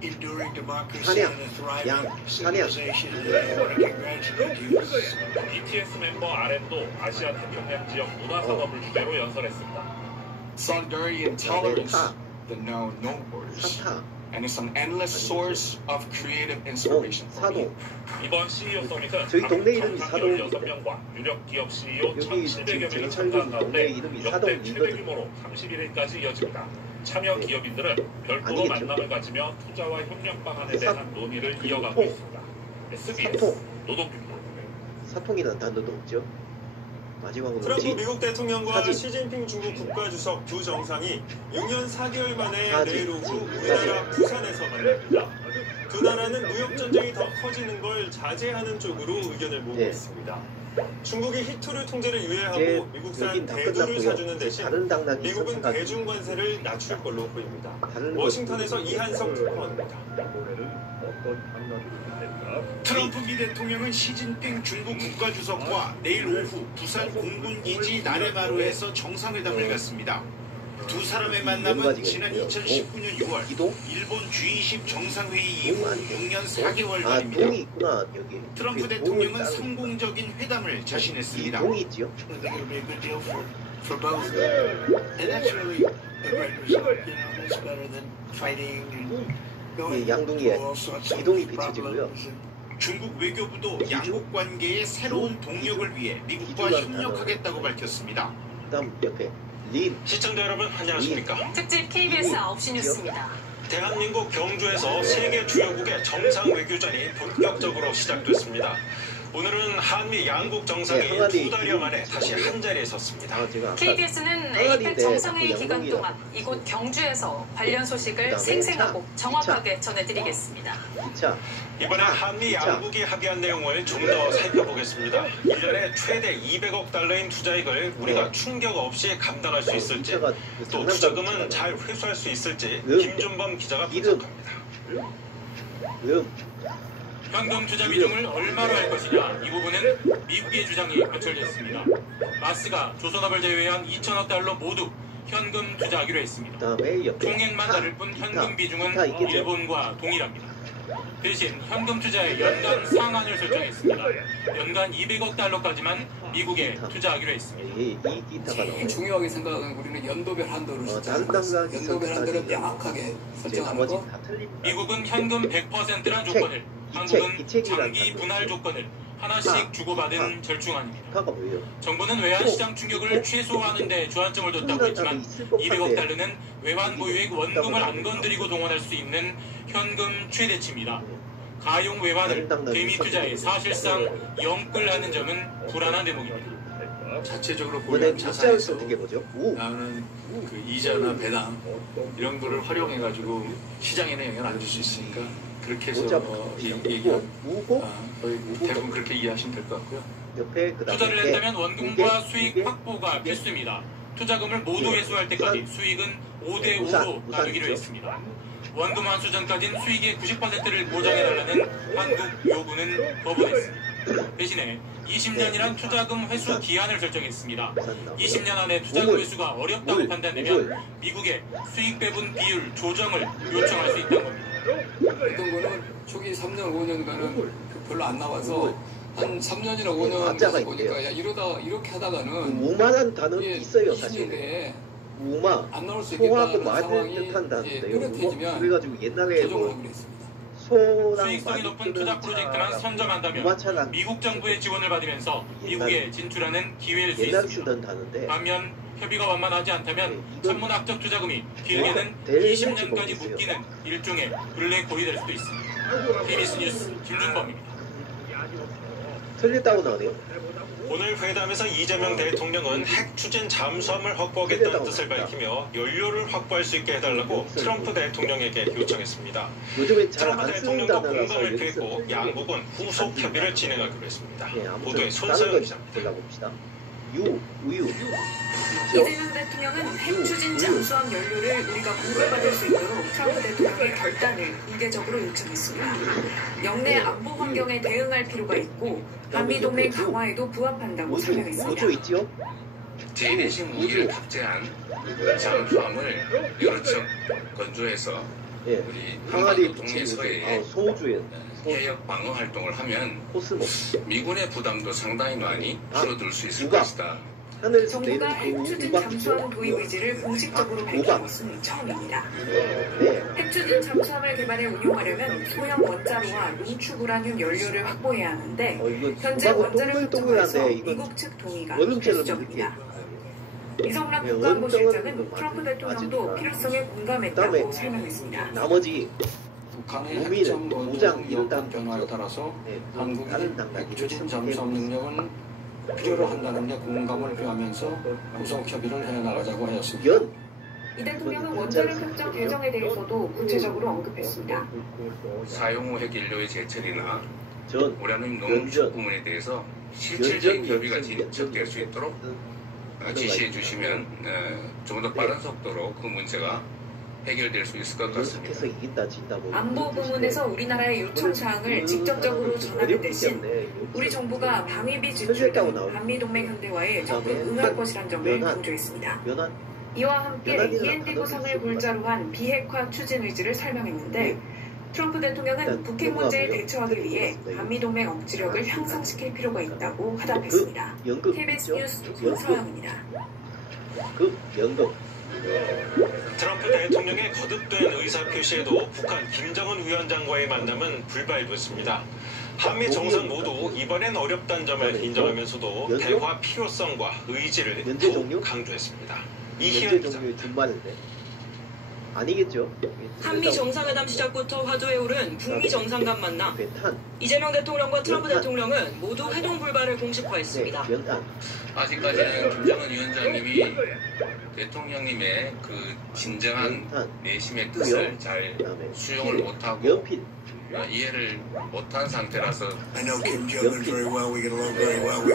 enduring democracy and a thriving civilization. I want to congratulate you. BTS 멤버 RM도 아시아 태평양 지역 문화 산업을 주제로 연설했습니다. Solidarity and tolerance that know no borders. And it's an endless source of creative inspiration for me. 이번 CEO 서밋은 각 16명과 유력 기업 CEO 1,700여 명이 참가한 가운데 역대 최대 규모로 31일까지 이어집니다. 참여 기업인들은 별도로 만남을 가지며 투자와 협력 방안에 대한 논의를 이어가고 있습니다. SBS 노동규입니다. 사통이라는 단어도 없죠. 트럼프 미국 대통령과 시진핑 중국 국가주석 두 정상이 6년 4개월 만에 내일 오후 우리나라 부산에서 만납니다. 두 나라는 무역 전쟁이 더 커지는 걸 자제하는 쪽으로 의견을 모으고 있습니다. 중국이 히토류 통제를 유예하고 미국산 대두를 사주는 대신 미국은 대중 관세를 낮출 걸로 보입니다. 워싱턴에서 이한석 특파원입니다. 트럼프 미 대통령은 시진핑 중국 국가주석과 내일 오후 부산 공군기지 나레마루에서 정상회담을 갖습니다. 두 사람의 만남은 지난 2019년 6월 일본 G20 정상회의 이후 6년 4개월 만입니다. 트럼프 대통령은 성공적인 회담을 자신했습니다. 양동이에 기동이 비춰지고요. 중국 외교부도 양국 관계의 새로운 동력을 위해 미국과 협력하겠다고 밝혔습니다. 다음 옆에 린. 시청자 여러분 안녕하십니까? 특집 KBS 9시 뉴스입니다. 대한민국 경주에서 세계 주요국의 정상 외교전이 본격적으로 시작됐습니다. 오늘은 한미 양국 정상이 두 달여 만에 다시 한자리에 섰습니다. KBS는 에이펙 정상회의 기간 동안 이곳 경주에서 관련 소식을 생생하고 정확하게 전해드리겠습니다. 이번에 한미 양국이 합의한 내용을 좀 더 살펴보겠습니다. 1년에 최대 200억 달러인 투자액을 우리가 충격 없이 감당할 수 있을지, 또 투자금은 잘 회수할 수 있을지 김준범 기자가 분석합니다. 현금 투자 비중을 얼마로 할 것이냐, 이 부분은 미국의 주장이 관철됐습니다. 마스가 조선업을 제외한 2천억 달러 모두 현금 투자하기로 했습니다. 총액만 다를 뿐 현금 비중은 일본과 동일합니다. 대신 현금 투자의 연간 상한을 설정했습니다. 연간 200억 달러까지만 미국에 투자하기로 했습니다. 제일 중요하게 생각하는 우리는 연도별 한도를 설정합니다. 연도별 한도를 명확하게 설정하는 거. 미국은 현금 100%란 조건을, 한국은 장기 분할 조건을 하나씩 주고받은 절충안입니다. 정부는 외환시장 충격을 최소화하는 데 주안점을 뒀다고 했지만 200억 달러는 외환 보유액 원금을 안 건드리고 동원할 수 있는 현금 최대치입니다. 가용 외환을 대미 투자에 사실상 영끌하는 점은 불안한 대목입니다. 자체적으로 보유한 자산에서 나오는 그 이자나 배당 이런 거를 활용해가지고 시장에는 영향을 안 줄 수 있으니까 그렇게 해서 얘기한 거의 대부분 그렇게 이해하시면 될 것 같고요. 투자를 한다면 원금과 수익 확보가 필수입니다. 투자금을 모두 회수할 때까지 수익은 5대5로 나누기로 했습니다. 원금 환수 전까지는 수익의 90%를 보장해달라는 한국 요구는 거부했습니다. 대신에 20년이란 투자금 회수 기한을 설정했습니다. 20년 안에 투자금 회수가 어렵다고 판단되면 미국의 수익 배분 비율 조정을 요청할 수 있다는 겁니다. 어떤 거는 3년, 5년간은 별로 안 나와서 한 3년이나 5년 보니까 야, 이렇게 하다가는 무마란 단어는 있어요, 사실. 무마, 소하고 맞을 듯한 단어인데요. 그래가지고 옛날에 수익성이 높은 투자 프로젝트만 선정한다면 미국 정부의 지원을 받으면서 미국에 진출하는 기회일 수 있습니다. 반면 협의가 완만하지 않다면 천문학적 투자금이 길게는 20년까지 묶이는 일종의 블랙홀이 될 수도 있습니다. KBS 뉴스 김준범입니다. 틀렸다고 나오네요. 오늘 회담에서 이재명 대통령은 핵 추진 잠수함을 확보하겠다는 뜻을 밝히며 연료를 확보할 수 있게 해달라고 트럼프 대통령에게 요청했습니다. 트럼프 대통령도 공감을 표했고 양국은 후속 협의를 진행하기로 했습니다. 보도에 손서영 기자입니다. 우유. 이재명 대통령은 핵 추진 잠수함 연료를 우리가 공급받을 수 있도록 트럼프 대통령의 결단을 공개적으로 요청했습니다. 영내 안보 환경에 대응할 필요가 있고 한미 동맹 강화에도 부합한다고 설명했습니다. 재래식 무기를 탑재한 잠수함을 여러 척 건조해서 우리 한반도 동해 서해에 해역 방어 활동을 하면 미군의 부담도 상당히 많이 줄어들 수 있을 것이다. 정부가 핵 추진 잠수함 도입 의지를 공식적으로 밝힌 것은 처음입니다. 핵 추진 잠수함을 개발해 운용하려면 소형 원자로와 농축 우라늄 연료를 확보해야 하는데 현재 원자를 확보해서 미국 측 동의가 필수적입니다. 이성락 국가안보실장은 트럼프 대통령도 필요성에 공감했다고 설명했습니다. 나머지 북한의 핵전 모장 이런 변화에 따라서 한국의 핵 추진 잠수함 능력은 필요로 한다는 데 공감을 표하면서 후속 협의를 해나가자고 하였습니다. 이 대통령은 원자력 협정 개정에 대해서도 구체적으로 언급했습니다. 사용 후 핵연료의 제철이나 우라늄 농축 부문에 대해서 실질적인 협의가 진척될 수 있도록 지시해 주시면 좀 더 빠른 속도로 그 문제가 해결될 수 있을 것 같습니다. 안보 부문에서 우리나라의 요청 사항을 직접적으로 전하는 대신 우리 정부가 방위비 지출 등 한미동맹 현대화에 적극 응할 것이란 점을 강조했습니다. 이와 함께 END 구상을 골자로 한 비핵화 추진 의지를 설명했는데 트럼프 대통령은 북핵 문제에 대처하기 위해 한미동맹 억지력을 향상시킬 필요가 있다고 화답했습니다. KBS 뉴스 손서영입니다. 트럼프 대통령의 거듭된 의사표시에도 북한 김정은 위원장과의 만남은 불발됐습니다. 한미 정상 모두 이번엔 어렵다는 점을 인정하면서도 대화 필요성과 의지를 더욱 강조했습니다. 이희연 기자. 아니겠죠. 한미 정상회담 시작부터 화두에 오른 북미 정상 간 만남. 이재명 대통령과 트럼프 대통령은 모두 회동 불발을 공식화했습니다. 아직까지는 김정은 위원장님이 대통령님의 그 진정한 내심의 뜻을 잘 수용을 못하고 이해를 못한 상태라서 I know Kim Jong-un very well. We get along very well. We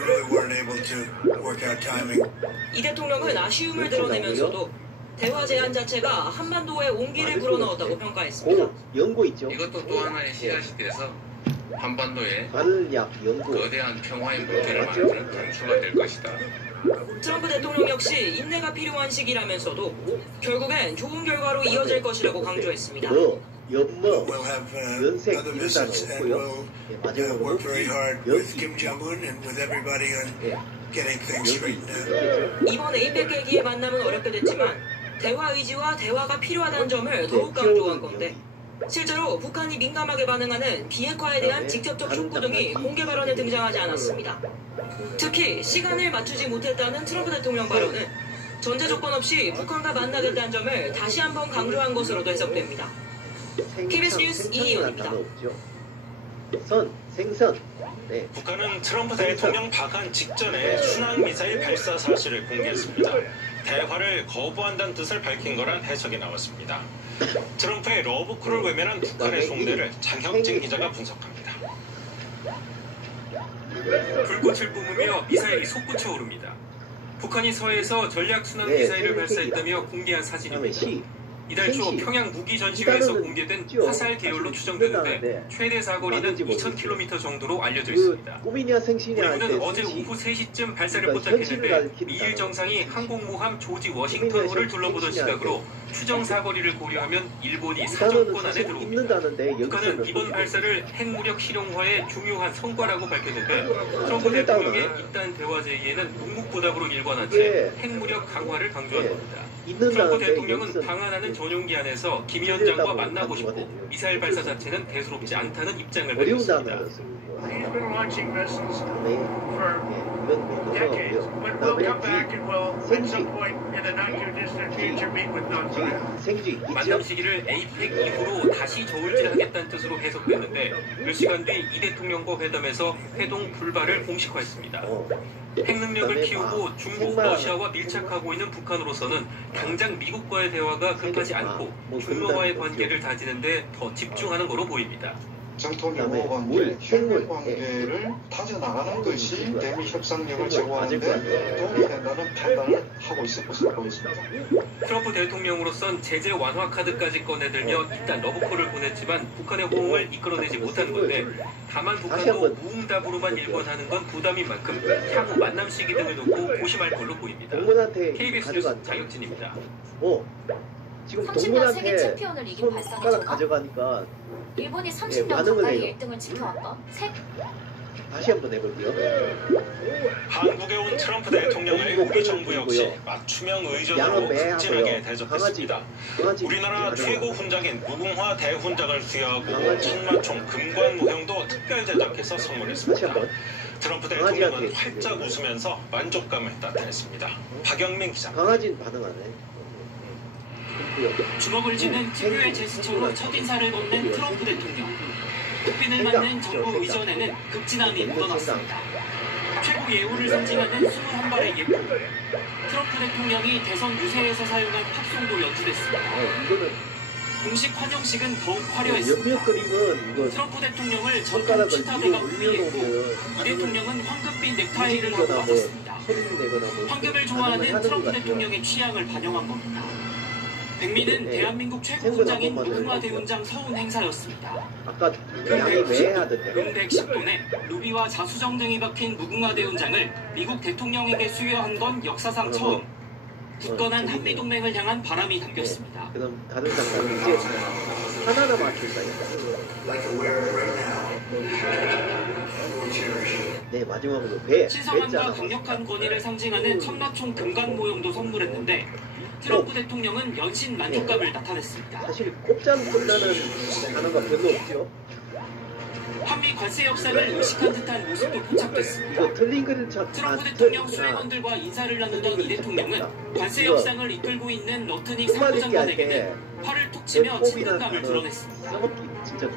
really weren't able to work out timing. 이 대통령은 아쉬움을 드러내면서도 대화 제안 자체가 한반도에 온기를 불어넣었다고 평가했습니다. 이것도 또 하나의 씨앗이 돼서 한반도에 거대한 평화의 물결을 만드는 단추가 될 것이다. 트럼프 대통령 역시 인내가 필요한 시기라면서도 결국엔 좋은 결과로 이어질 것이라고 강조했습니다. 연색 이런 단어 없고요. 마지막으로 이번 에이펙 회기의 만남은 어렵게 됐지만 대화 의지와 대화가 필요하다는 점을 더욱 강조한 건데 실제로 북한이 민감하게 반응하는 비핵화에 대한 직접적 촉구 등이 공개 발언에 등장하지 않았습니다. 특히 시간을 맞추지 못했다는 트럼프 대통령 발언은 전제 조건 없이 북한과 만나겠다는 점을 다시 한번 강조한 것으로도 해석됩니다. KBS 뉴스 이희연입니다. 생선. 북한은 트럼프 대통령 방한 직전에 순항미사일 발사 사실을 공개했습니다. 대화를 거부한다는 뜻을 밝힌 거란 해석이 나왔습니다. 트럼프의 러브콜을 외면한 북한의 속내를 장혁진 기자가 분석합니다. 불꽃을 뿜으며 미사일이 솟구쳐 오릅니다. 북한이 서해에서 전략 순항 미사일을 발사했다며 공개한 사진입니다. 이달 초 평양 무기 전시회에서 공개된 화살 계열로 추정되는데 최대 사거리는 2,000km 정도로 알려져 있습니다. 우리군은 어제 오후 3시쯤 발사를 포착했는데 미일 정상이 항공모함 조지 워싱턴호를 둘러보던 시각으로 추정 사거리를 고려하면 일본이 사정권 안에 들어옵니다. 북한은 이번 발사를 핵무력 실용화의 중요한 성과라고 밝혔는데 트럼프 대통령의 이딴 대화 제의에는 묵묵부답으로 일관한 채 핵무력 강화를 강조한 겁니다. 트럼프 대통령은 방한하는 전용기 안에서 김 위원장과 만나고 싶고 미사일 발사 자체는 대수롭지 않다는 입장을 밝혔습니다. 만남 시기를 에이펙 이후로 다시 저울질하겠다는 뜻으로 해석됐는데 몇 시간 뒤 이 대통령과 회담에서 회동 불발을 공식화했습니다. 핵능력을 키우고 중국, 러시아와 밀착하고 있는 북한으로서는 당장 미국과의 대화가 급하지 않고 중러와의 관계를 다지는데 더 집중하는 것으로 보입니다. 전통 영어 관계, 혈물 관계를 다져나가는 것이 대미 협상력을 제고하는 데 도움이 된다는 판단을 하고 있을 것으로 보입니다. 트럼프 대통령으로선 제재 완화 카드까지 꺼내들며 일단 러브콜을 보냈지만 북한의 호응을 이끌어내지 못한 건데 다만 북한도 무응답으로만 일관하는 건 부담인 만큼 향후 만남 시기 등을 놓고 고심할 걸로 보입니다. KBS 뉴스 장혁진입니다. 지금 30년 세계 챔피언을 이긴 발상의 가져가니까 일본이 30년 가까이 1등을 지켜왔던 다시 한번 해볼게요. 한국에 온 트럼프 대통령을 우리 정부 역시 맞춤형 의전으로 극진하게 대접했습니다. 우리나라 최고 훈장인 무궁화 대훈장을 수여하고 천마총 금관무형도 특별 제작해서 선물했습니다. 트럼프 대통령은 활짝 웃으면서 만족감을 나타냈습니다. 박영민 기자. 강아지는 반응하네. 주먹을 쥐는 특유의 제스처로 첫인사를 건넨 트럼프 대통령. 국빈을 맞는 정부 의전에는 극진함이 묻어났습니다. 최고 예우를 상징하는 21발의 예품. 트럼프 대통령이 대선 유세에서 사용한 팝송도 연주됐습니다. 공식 환영식은 더욱 화려했습니다. 트럼프 대통령을 전통 치타대가 우위했고 이 대통령은 황급빛 넥타이를 하고 맞았습니다. 황급을 좋아하는 트럼프 대통령의 취향을 반영한 겁니다. 백미는 대한민국 최고 훈장인 무궁화 대훈장 서훈 행사였습니다. 금 110돈에 루비와 자수정 등이 박힌 무궁화 대훈장을 미국 대통령에게 수여한 건 역사상 처음. 굳건한 한미동맹을 향한 바람이 담겼습니다. 그럼 다른 장면은 이제 하나나 맞출까요? 네, 마지막으로 배. 신성함과 강력한 권위를 상징하는 천마총 금관 모형도 선물했는데 트럼프 대통령은 연신 만족감을 나타냈습니다. 사실 꼽자는 끝나는 단어가 별로 없죠. 한미 관세 협상을 의식한 듯한 모습도 포착됐습니다. 트럼프 대통령 수행원들과 인사를 나누던 이 대통령은 관세 협상을 이끌고 있는 러트닉 사무장관에게는 팔을 툭 치며 친근감을 드러냈습니다.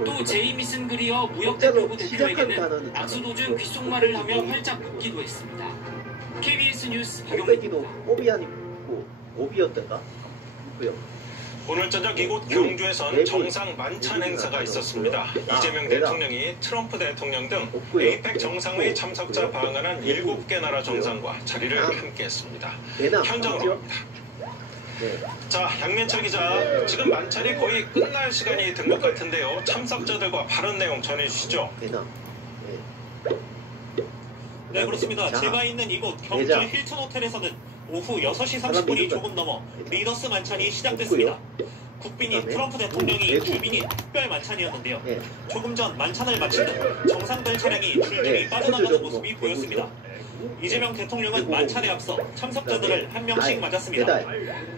또 제이미슨 그리어 무역대표부 대표에게는 악수 도중 귓속말을 하며 활짝 웃기도 했습니다. KBS 뉴스 박영민입니다. 오비 아니고 오비였던가? 오늘 저녁 이곳 경주에선 정상 만찬 행사가 있었습니다. 이재명 대통령이 트럼프 대통령 등 에이펙 정상회의 참석자 방한한 7개 나라 정상과 자리를 함께했습니다. 현장으로 갑니다. 자, 양민철 기자, 지금 만찬이 거의 끝날 시간이 된 것 같은데요. 참석자들과 발언 내용 전해주시죠. 네, 그렇습니다. 제가 있는 이곳 경주 힐튼 호텔에서는 오후 6시 30분이 조금 넘어 리더스 만찬이 시작됐습니다. 국빈이 트럼프 대통령이 주빈이 특별 만찬이었는데요. 조금 전 만찬을 마친 후 정상들 차량이 줄줄이 빠져나가는 모습이 보였습니다. 이재명 대통령은 만찬에 앞서 참석자들을 한 명씩 맞았습니다.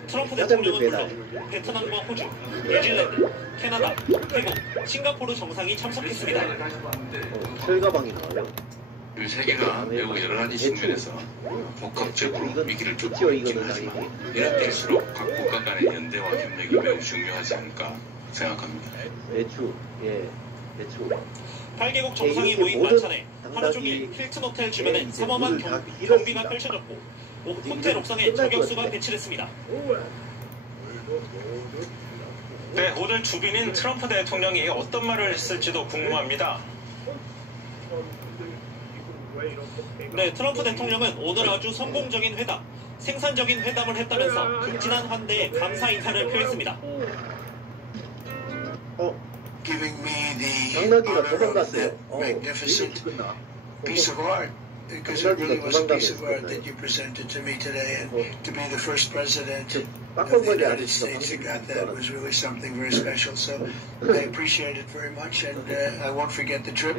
트럼프 대통령은 물론 베트남과 호주, 뉴질랜드, 캐나다, 태국, 싱가포르 정상이 참석했습니다. 철가방이 나와요. 이 세계가 매우 여러 가지 측면에서 복합적으로 위기를 쫓고 있기는 하지만 이럴 때일수록 각 국가 간의 연대와 협력이 매우 중요하지 않을까 생각합니다. 대추. 8개국 정상이 모인 만찬에 하루 종일 힐튼 호텔 주변에 삼엄한 경비가 펼쳐졌고 호텔 옥상에 저격수가 배치됐습니다. 네, 오늘 주빈인 트럼프 대통령이 어떤 말을 했을지도 궁금합니다. 네, 트럼프 대통령은 오늘 아주 성공적인 회담, 생산적인 회담을 했다면서 극진한 환대에 감사 인사를 표했습니다. Giving me the 당나귀가 honor of 도망갔어요. that magnificent piece of art, because it really was a piece of art that you presented to me today, and to be the first president of the United States who got that was really something very special. So I appreciate it very much, and I won't forget the trip.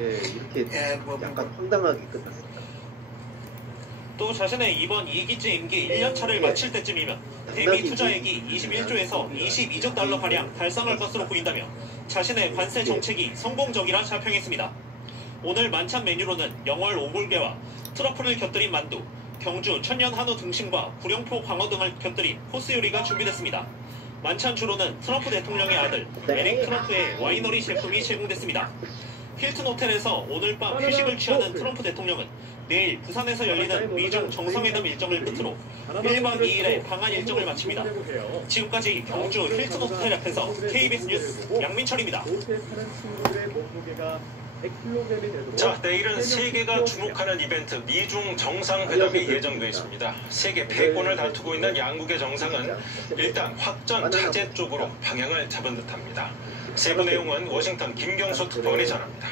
And we'll 약간 황당하게 끝났습니다. 또 자신의 이번 2기째 임기 1년차를 마칠 때쯤이면 대미 투자액이 21조에서 22조 달러 가량 달성할 것으로 보인다며 자신의 관세 정책이 성공적이라 자평했습니다. 오늘 만찬 메뉴로는 영월 오골계와 트러플을 곁들인 만두, 경주 천년 한우 등심과 구룡포 광어 등을 곁들인 코스 요리가 준비됐습니다. 만찬 주로는 트럼프 대통령의 아들 에릭 트럼프의 와이너리 제품이 제공됐습니다. 힐튼 호텔에서 오늘 밤 회식을 취하는 트럼프 대통령은 내일 부산에서 열리는 미중 정상회담 일정을 끝으로 1박 2일의 방한 일정을 마칩니다. 지금까지 경주 힐튼 호텔 앞에서 KBS 뉴스 양민철입니다. 자, 내일은 세계가 주목하는 이벤트 미중 정상회담이 예정돼 있습니다. 세계 패권을 다투고 있는 양국의 정상은 일단 확전 타제 쪽으로 방향을 잡은 듯합니다. 세부 내용은 워싱턴 김경수 특파원이 전합니다.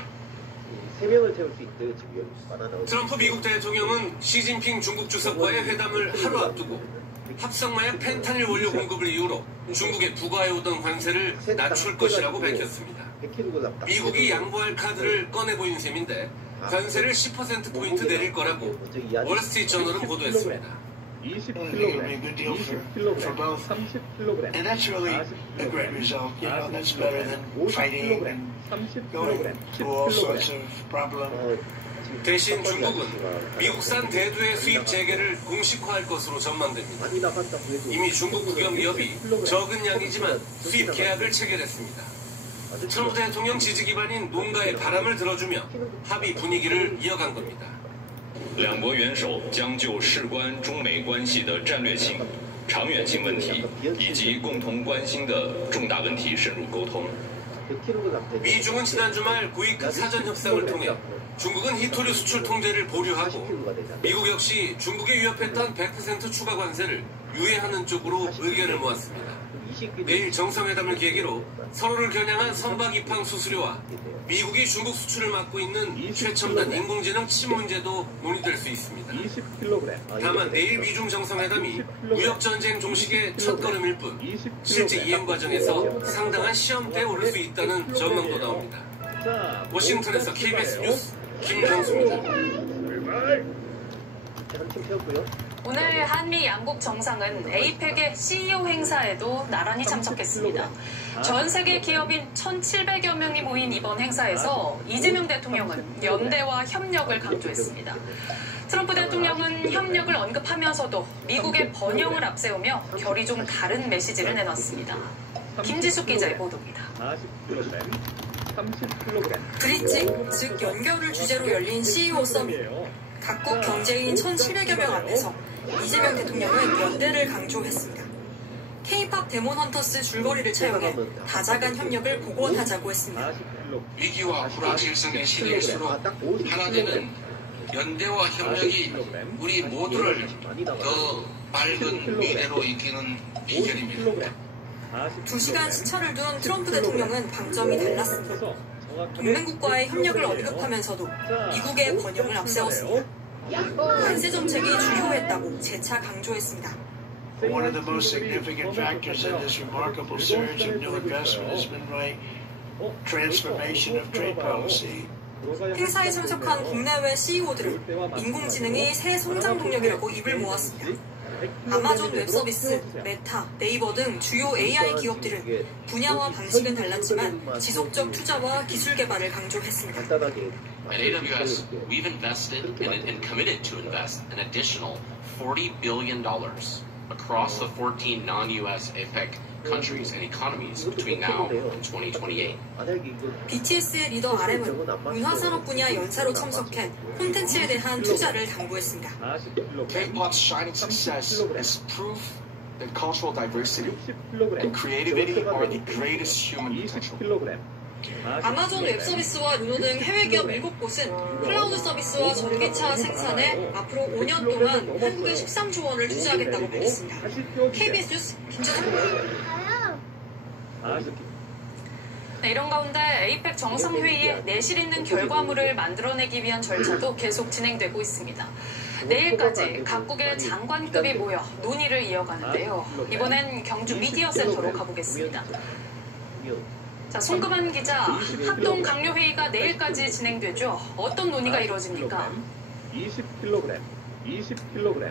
3명을 태울 수 있대요, 지금. 트럼프 미국 대통령은 시진핑 중국 주석과의 회담을 하루 앞두고 합성마약 펜타닐 원료 공급을 이유로 중국에 부과해오던 관세를 낮출 것이라고 밝혔습니다. 미국이 양보할 카드를 꺼내 보인 셈인데 관세를 10%포인트 내릴 거라고 월스트리트저널은 보도했습니다. 20kg, 20kg, 30kg. And that's really a great result. You know, that's better than fighting and going through all sorts of problems. 대신 중국은 미국산 대두의 수입 재개를 공식화할 것으로 전망됩니다. 이미 중국 국영기업이 적은 양이지만 수입 계약을 체결했습니다. 트럼프 대통령 지지 기반인 농가의 바람을 들어주며 합의 분위기를 이어간 겁니다. 两国元首将就事关中美关系的战略性、长远性问题以及共同关心的重大问题深入沟通。 미중은 지난 주말 고위급 사전 협상을 통해 중국은 히토류 수출 통제를 보류하고 미국 역시 중국에 위협했던 100% 추가 관세를 유예하는 쪽으로 의견을 모았습니다. 내일 정상회담을 계기로 서로를 겨냥한 선박 입항 수수료와 미국이 중국 수출을 막고 있는 최첨단 인공지능 칩 문제도 논의될 수 있습니다. 다만 내일 미중 정상회담이 무역전쟁 종식의 첫걸음일 뿐 실제 이행 과정에서 상당한 시험대에 오를 수 있다는 전망도 나옵니다. 워싱턴에서 KBS 뉴스 김경수입니다. 오늘 한미 양국 정상은 에이펙의 CEO 행사에도 나란히 참석했습니다. 전 세계 기업인 1,700여 명이 모인 이번 행사에서 이재명 대통령은 연대와 협력을 강조했습니다. 트럼프 대통령은 협력을 언급하면서도 미국의 번영을 앞세우며 결이 좀 다른 메시지를 내놨습니다. 김지숙 기자의 보도입니다. 브릿지, 즉 연결을 주제로 열린 CEO 서밋. 각국 경제인 1,700여 명 앞에서 이재명 대통령은 연대를 강조했습니다. K-팝 데몬 헌터스 줄거리를 차용해 다자간 협력을 복원하자고 했습니다. 위기와 불확실성의 시대일수록 하나되는 연대와 협력이 우리 모두를 더 맑은 미래로 이끄는 비결입니다. 2시간 시차를 둔 트럼프 대통령은 방점이 달랐습니다. 동맹국과의 협력을 언급하면서도 미국의 번영을 앞세웠습니다. 관세 정책이 주요했다고 재차 강조했습니다. One of the most significant factors in this remarkable surge of new investment has been the transformation of trade policy. 행사에 참석한 국내외 CEO들은 인공지능이 새 성장 동력이라고 입을 모았습니다. 아마존 웹서비스, 메타, 네이버 등 주요 AI 기업들은 분야와 방식은 달랐지만 지속적 투자와 기술 개발을 강조했습니다. At AWS, we've invested and committed to invest an additional $40 billion across the 14 non-US APEC countries and economies between now and 2028. BTS의 리더 RM은 문화산업 분야 연사로 참석해 콘텐츠에 대한 투자를 당부했습니다. K-pop's shining success is proof that cultural diversity and creativity are the greatest human potential. 아마존 웹서비스와 르노 등 해외 기업 7곳은 클라우드 서비스와 전기차 생산에 앞으로 5년 동안 한국에 13조 원을 투자하겠다고 밝혔습니다. KBS 뉴스 김재수입니다. 네, 이런 가운데 에이펙 정상회의에 내실 있는 결과물을 만들어내기 위한 절차도 계속 진행되고 있습니다. 내일까지 각국의 장관급이 모여 논의를 이어가는데요. 이번엔 경주 미디어센터로 가보겠습니다. 자, 송금환 기자, 합동 강요회의가 내일까지 진행되죠. 어떤 논의가 이루어집니까? 20kg.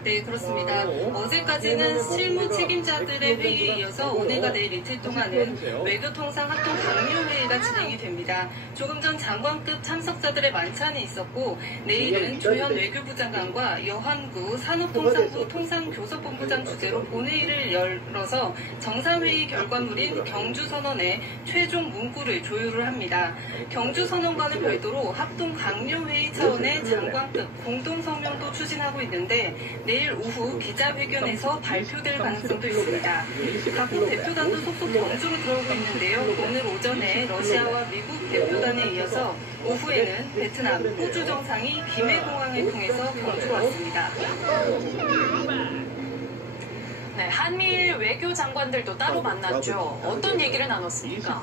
네, 그렇습니다. 어제까지는 실무 책임자들의 회의에 이어서 오늘과 내일 이틀 동안은 외교통상 합동 강요회의가 진행이 됩니다. 조금 전 장관급 참석자들의 만찬이 있었고 내일은 조현 외교부 장관과 여한구 산업통상부 통상교섭본부장 주재로 본회의를 열어서 정상회의 결과물인 경주선언의 최종 문구를 조율을 합니다. 경주선언과는 별도로 합동 강요회의 차원의 장관급 공동성명도 추진하고 있는데 내일 오후 기자회견에서 발표될 가능성도 있습니다. 각국 대표단도 속속 경주로 들어오고 있는데요. 오늘 오전에 러시아와 미국 대표단에 이어서 오후에는 베트남, 호주 정상이 김해공항을 통해서 경주로 왔습니다. 네, 한미일 외교 장관들도 따로 만났죠. 어떤 얘기를 나눴습니까?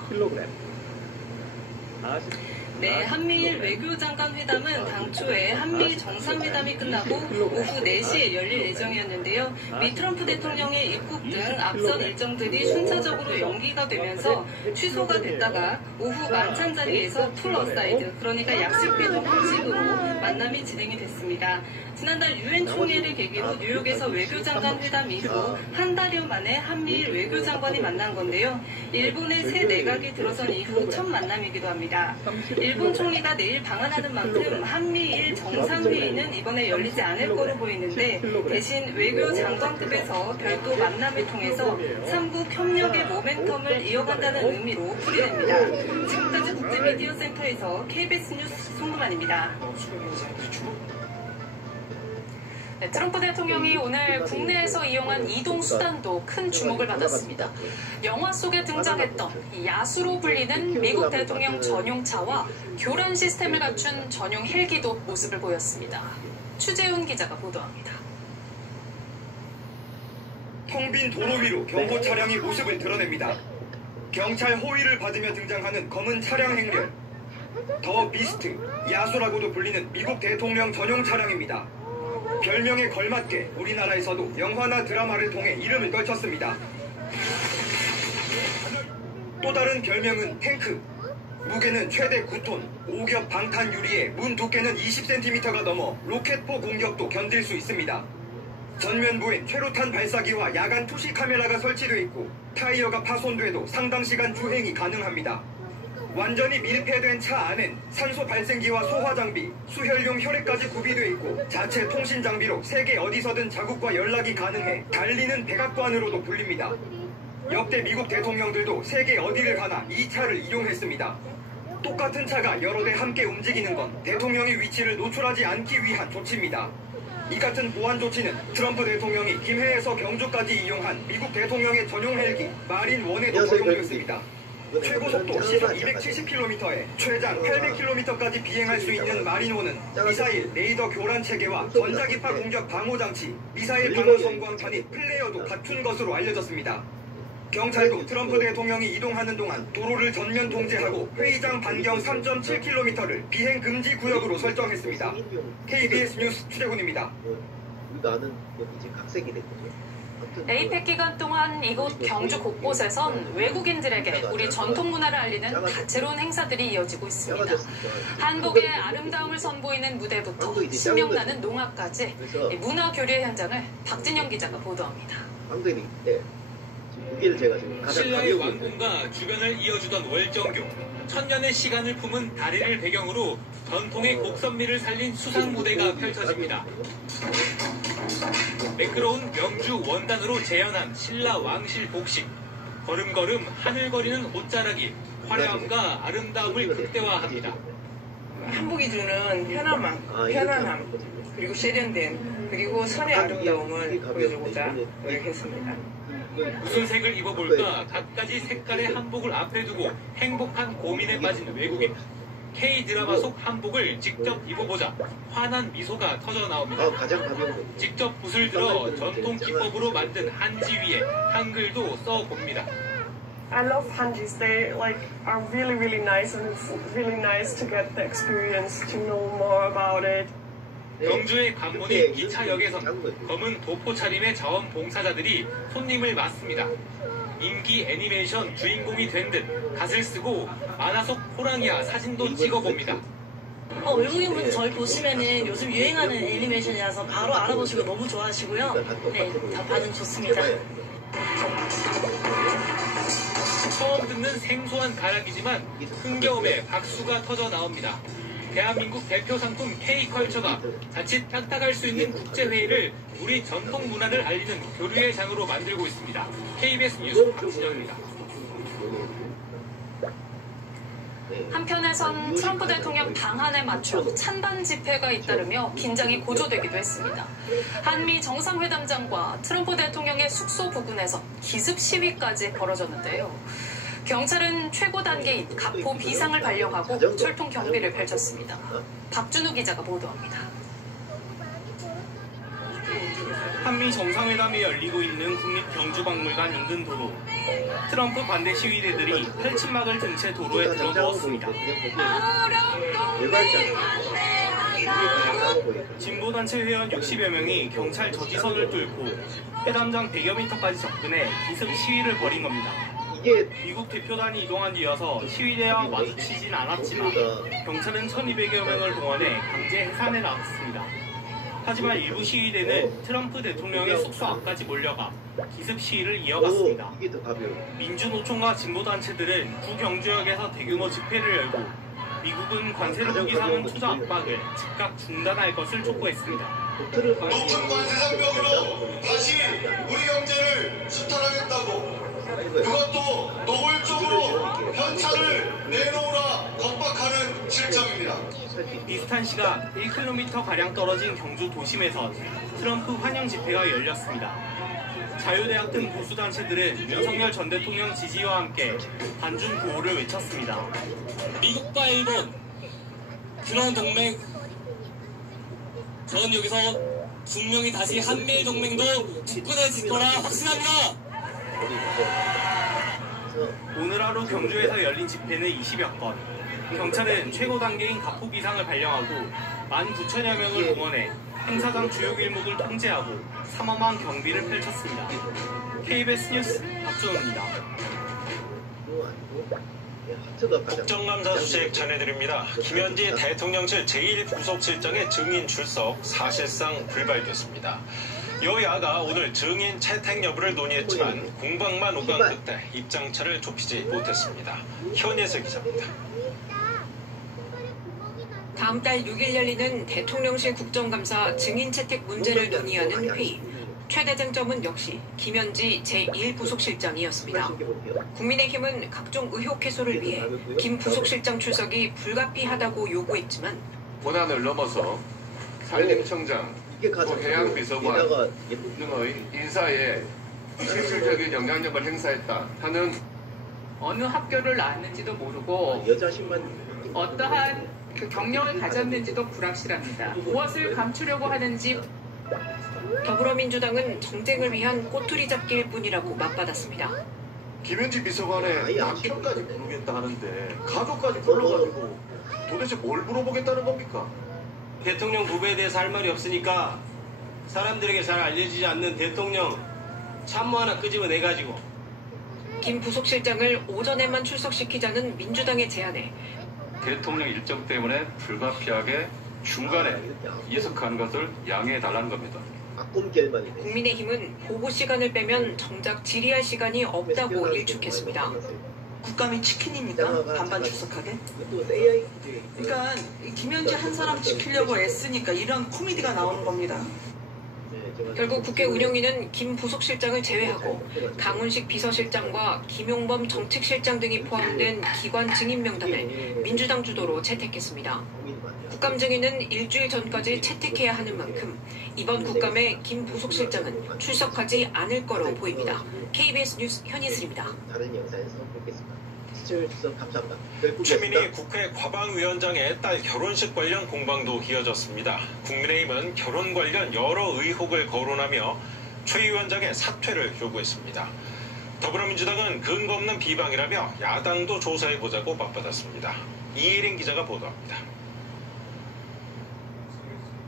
네, 한미일 외교장관 회담은 당초에 한미 정상회담이 끝나고 오후 4시에 열릴 예정이었는데요. 미 트럼프 대통령의 입국 등 앞선 일정들이 순차적으로 연기가 되면서 취소가 됐다가 오후 만찬 자리에서 풀 어사이드, 그러니까 약식회동 형식으로 만남이 진행이 됐습니다. 지난달 유엔 총회를 계기로 뉴욕에서 외교장관 회담 이후 한 달여 만에 한미일 외교장관이 만난 건데요. 일본의 새 내각이 들어선 이후 첫 만남이기도 합니다. 일본 총리가 내일 방한하는 만큼 한미일 정상회의는 이번에 열리지 않을 거로 보이는데 대신 외교장관급에서 별도 만남을 통해서 삼국 협력의 모멘텀을 이어간다는 의미로 풀이됩니다. 지금까지 국제미디어센터에서 KBS 뉴스 송금환입니다. 네, 트럼프 대통령이 오늘 국내에서 이용한 이동수단도 큰 주목을 받았습니다. 영화 속에 등장했던 야수로 불리는 미국 대통령 전용차와 교란 시스템을 갖춘 전용 헬기도 모습을 보였습니다. 추재훈 기자가 보도합니다. 텅 빈 도로 위로 경보 차량이 모습을 드러냅니다. 경찰 호위를 받으며 등장하는 검은 차량 행렬. 더 비스트, 야수라고도 불리는 미국 대통령 전용 차량입니다. 별명에 걸맞게 우리나라에서도 영화나 드라마를 통해 이름을 걸쳤습니다. 또 다른 별명은 탱크. 무게는 최대 9톤, 5겹 방탄 유리에 문 두께는 20cm가 넘어 로켓포 공격도 견딜 수 있습니다. 전면부엔 최루탄 발사기와 야간 투시 카메라가 설치되어 있고 타이어가 파손돼도 상당 시간 주행이 가능합니다. 완전히 밀폐된 차 안엔 산소 발생기와 소화 장비, 수혈용 혈액까지 구비되어 있고 자체 통신 장비로 세계 어디서든 자국과 연락이 가능해 달리는 백악관으로도 불립니다. 역대 미국 대통령들도 세계 어디를 가나 이 차를 이용했습니다. 똑같은 차가 여러 대 함께 움직이는 건 대통령의 위치를 노출하지 않기 위한 조치입니다. 이 같은 보안 조치는 트럼프 대통령이 김해에서 경주까지 이용한 미국 대통령의 전용 헬기 마린1에도 적용됐습니다. 최고 속도 시속 270km에 최장 800km까지 비행할 수 있는 마린1은 미사일, 레이더 교란 체계와 전자기파 공격 방호 장치, 미사일 방어 성광 편입 플레이어도 갖춘 것으로 알려졌습니다. 경찰도 트럼프 대통령이 이동하는 동안 도로를 전면 통제하고 회의장 반경 3.7km를 비행 금지 구역으로 설정했습니다. KBS 뉴스 추재훈입니다. 우리가 아는 이제 각색이 된 거죠. 에이펙 기간 동안 이곳 경주 곳곳에선 외국인들에게 우리 전통 문화를 알리는 다채로운 행사들이 이어지고 있습니다. 한복의 아름다움을 선보이는 무대부터 신명나는 농악까지 문화 교류의 현장을 박진영 기자가 보도합니다. 신라의 왕궁과 주변을 이어주던 월정교, 천년의 시간을 품은 다리를 배경으로 전통의 곡선미를 살린 수상 무대가 펼쳐집니다. 매끄러운 명주 원단으로 재현한 신라 왕실 복식, 걸음걸음 하늘거리는 옷자락이 화려함과 아름다움을 극대화합니다. 한복이 주는 편안함, 그리고 세련된, 그리고 선의 아름다움을 보여주고자 노력했습니다. 무슨 색을 입어볼까 갖가지 색깔의 한복을 앞에 두고 행복한 고민에 빠진 외국인. K-드라마 속 한복을 직접 입어보자 환한 미소가 터져 나옵니다. 직접 붓을 들어 전통 기법으로 만든 한지 위에 한글도 써봅니다. I love hanjis. They are really nice, and it's really nice to get the experience to know more about it. 경주의 관문인 2차역에선 검은 도포 차림의 자원봉사자들이 손님을 맞습니다. 인기 애니메이션 주인공이 된 듯 갓을 쓰고 만화 속 호랑이와 사진도 찍어봅니다. 외국인분들 저희 보시면은 요즘 유행하는 애니메이션이라서 바로 알아보시고 너무 좋아하시고요. 네, 다 반응 좋습니다. 처음 듣는 생소한 가락이지만 흥겨움에 박수가 터져 나옵니다. 대한민국 대표 상품 K컬처가 자칫 딱딱할 수 있는 국제회의를 우리 전통 문화를 알리는 교류의 장으로 만들고 있습니다. KBS 뉴스 박진영입니다. 한편에선 트럼프 대통령 방한에 맞춰 찬반 집회가 잇따르며 긴장이 고조되기도 했습니다. 한미 정상회담장과 트럼프 대통령의 숙소 부근에서 기습 시위까지 벌어졌는데요. 경찰은 최고 단계인 가포 비상을 발령하고 철통 경비를 펼쳤습니다. 박준우 기자가 보도합니다. 한미 정상회담이 열리고 있는 국립경주박물관 인근 도로. 트럼프 반대 시위대들이 펼침막을 든 채 도로에 들어누웠습니다. 진보단체 회원 60여 명이 경찰 저지선을 뚫고 회담장 100여 미터까지 접근해 기습 시위를 벌인 겁니다. 미국 대표단이 이동한 뒤여서 시위대와 마주치진 않았지만 경찰은 1200여 명을 동원해 강제 해산에 나섰습니다. 하지만 일부 시위대는 트럼프 대통령의 숙소 앞까지 몰려가 기습 시위를 이어갔습니다. 민주노총과 진보단체들은 구경주역에서 대규모 집회를 열고 미국은 관세를 무기 삼은 투자 압박을 즉각 중단할 것을 촉구했습니다. 높은 관세 장벽으로 다시 우리 경제를 수탈하겠다고 그것도 노골적으로 현찰을 내놓으라 겁박하는 실정입니다. 비슷한 시각 1km가량 떨어진 경주 도심에선 트럼프 환영 집회가 열렸습니다. 자유대학 등 보수단체들은 윤석열 전 대통령 지지와 함께 반중 구호를 외쳤습니다. 미국과 일본, 그런 동맹, 전 여기서 분명히 다시 한미일 동맹도 굳건해질 거라 확신합니다. 오늘 하루 경주에서 열린 집회는 20여 건. 경찰은 최고 단계인 가포 비상을 발령하고 19,000여 명을 동원해 행사장 주요 길목을 통제하고 삼엄한 경비를 펼쳤습니다. KBS 뉴스 박준호입니다. 국정감사 소식 전해드립니다. 김현지 대통령실 제1부속실장의 증인 출석 사실상 불발됐습니다. 여야가 오늘 증인 채택 여부를 논의했지만 공방만 오간 끝에 입장차를 좁히지 못했습니다. 현예슬 기자입니다. 다음 달 6일 열리는 대통령실 국정감사 증인 채택 문제를 논의하는 회의. 최대 쟁점은 역시 김현지 제1부속실장이었습니다. 국민의힘은 각종 의혹 해소를 위해 김 부속실장 출석이 불가피하다고 요구했지만 권한을 넘어서 산림청장, 또 해양비서관 등의 인사에 실질적인 영향력을 행사했다 하는 어느 학교를 나왔는지도 모르고 어떠한 그 경력을 가졌는지도 불확실합니다. 무엇을 감추려고 하는지. 더불어민주당은 정쟁을 위한 꼬투리 잡기일 뿐이라고 맞받았습니다. 김현지 비서관의 남편까지 부르겠다 하는데 가족까지 불러가지고 도대체 뭘 물어보겠다는 겁니까? 대통령 후보에 대해서 할 말이 없으니까 사람들에게 잘 알려지지 않는 대통령 참모 하나 끄집어내가지고. 김 부속실장을 오전에만 출석시키자는 민주당의 제안에 대통령 일정 때문에 불가피하게 중간에 이석하는 것을 양해해달라는 겁니다. 국민의힘은 보고 시간을 빼면 정작 질의할 시간이 없다고 일축했습니다. 국감이 치킨입니까? 반반 출석하게? 그러니까 김현지 한 사람 지키려고 애쓰니까 이런 코미디가 나오는 겁니다. 결국 국회 운영위는 김 부속실장을 제외하고 강훈식 비서실장과 김용범 정책실장 등이 포함된 기관 증인 명단을 민주당 주도로 채택했습니다. 국감 증인은 일주일 전까지 채택해야 하는 만큼 이번 국감에 김 부속실장은 출석하지 않을 거로 보입니다. KBS 뉴스 현희슬입니다. 다른 영상에서 뵙겠습니다. 시청해주셔서 감사합니다. 최민희 국회 과방위원장의 딸 결혼식 관련 공방도 이어졌습니다. 국민의힘은 결혼 관련 여러 의혹을 거론하며 최 위원장의 사퇴를 요구했습니다. 더불어민주당은 근거 없는 비방이라며 야당도 조사해보자고 맞받았습니다. 이혜린 기자가 보도합니다.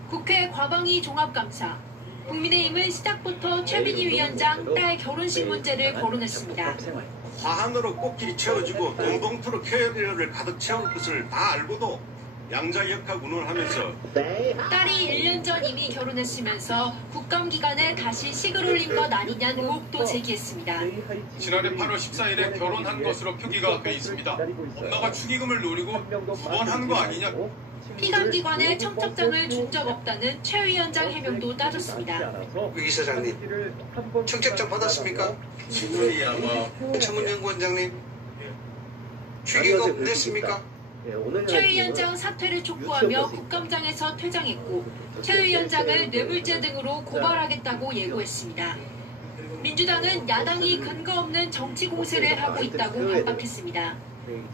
국회 과방위 종합감사. 국민의힘은 시작부터 최민희 위원장 딸 결혼식 문제를 거론했습니다. 화환으로 꽃길이 채워지고 돈봉투로 캐리어를 가득 채운 것을 다 알고도 양자역학 운운을 하면서 딸이 1년 전 이미 결혼했으면서 국감기간에 다시 식을 올린 것 아니냐는 의혹도 제기했습니다. 지난해 8월 14일에 결혼한 것으로 표기가 돼 있습니다. 엄마가 축의금을 노리고 2번 한 거 아니냐? 피감기관에 청첩장을 준 적 없다는 최 위원장 해명도 따졌습니다. 위 이사장님, 청첩장 받았습니까? 전문연구원장님, 축의금 냈습니까? 최 위원장 사퇴를 촉구하며 국감장에서 퇴장했고 최 위원장을 뇌물죄 등으로 고발하겠다고 예고했습니다. 민주당은 야당이 근거 없는 정치 공세를 하고 있다고 반박했습니다.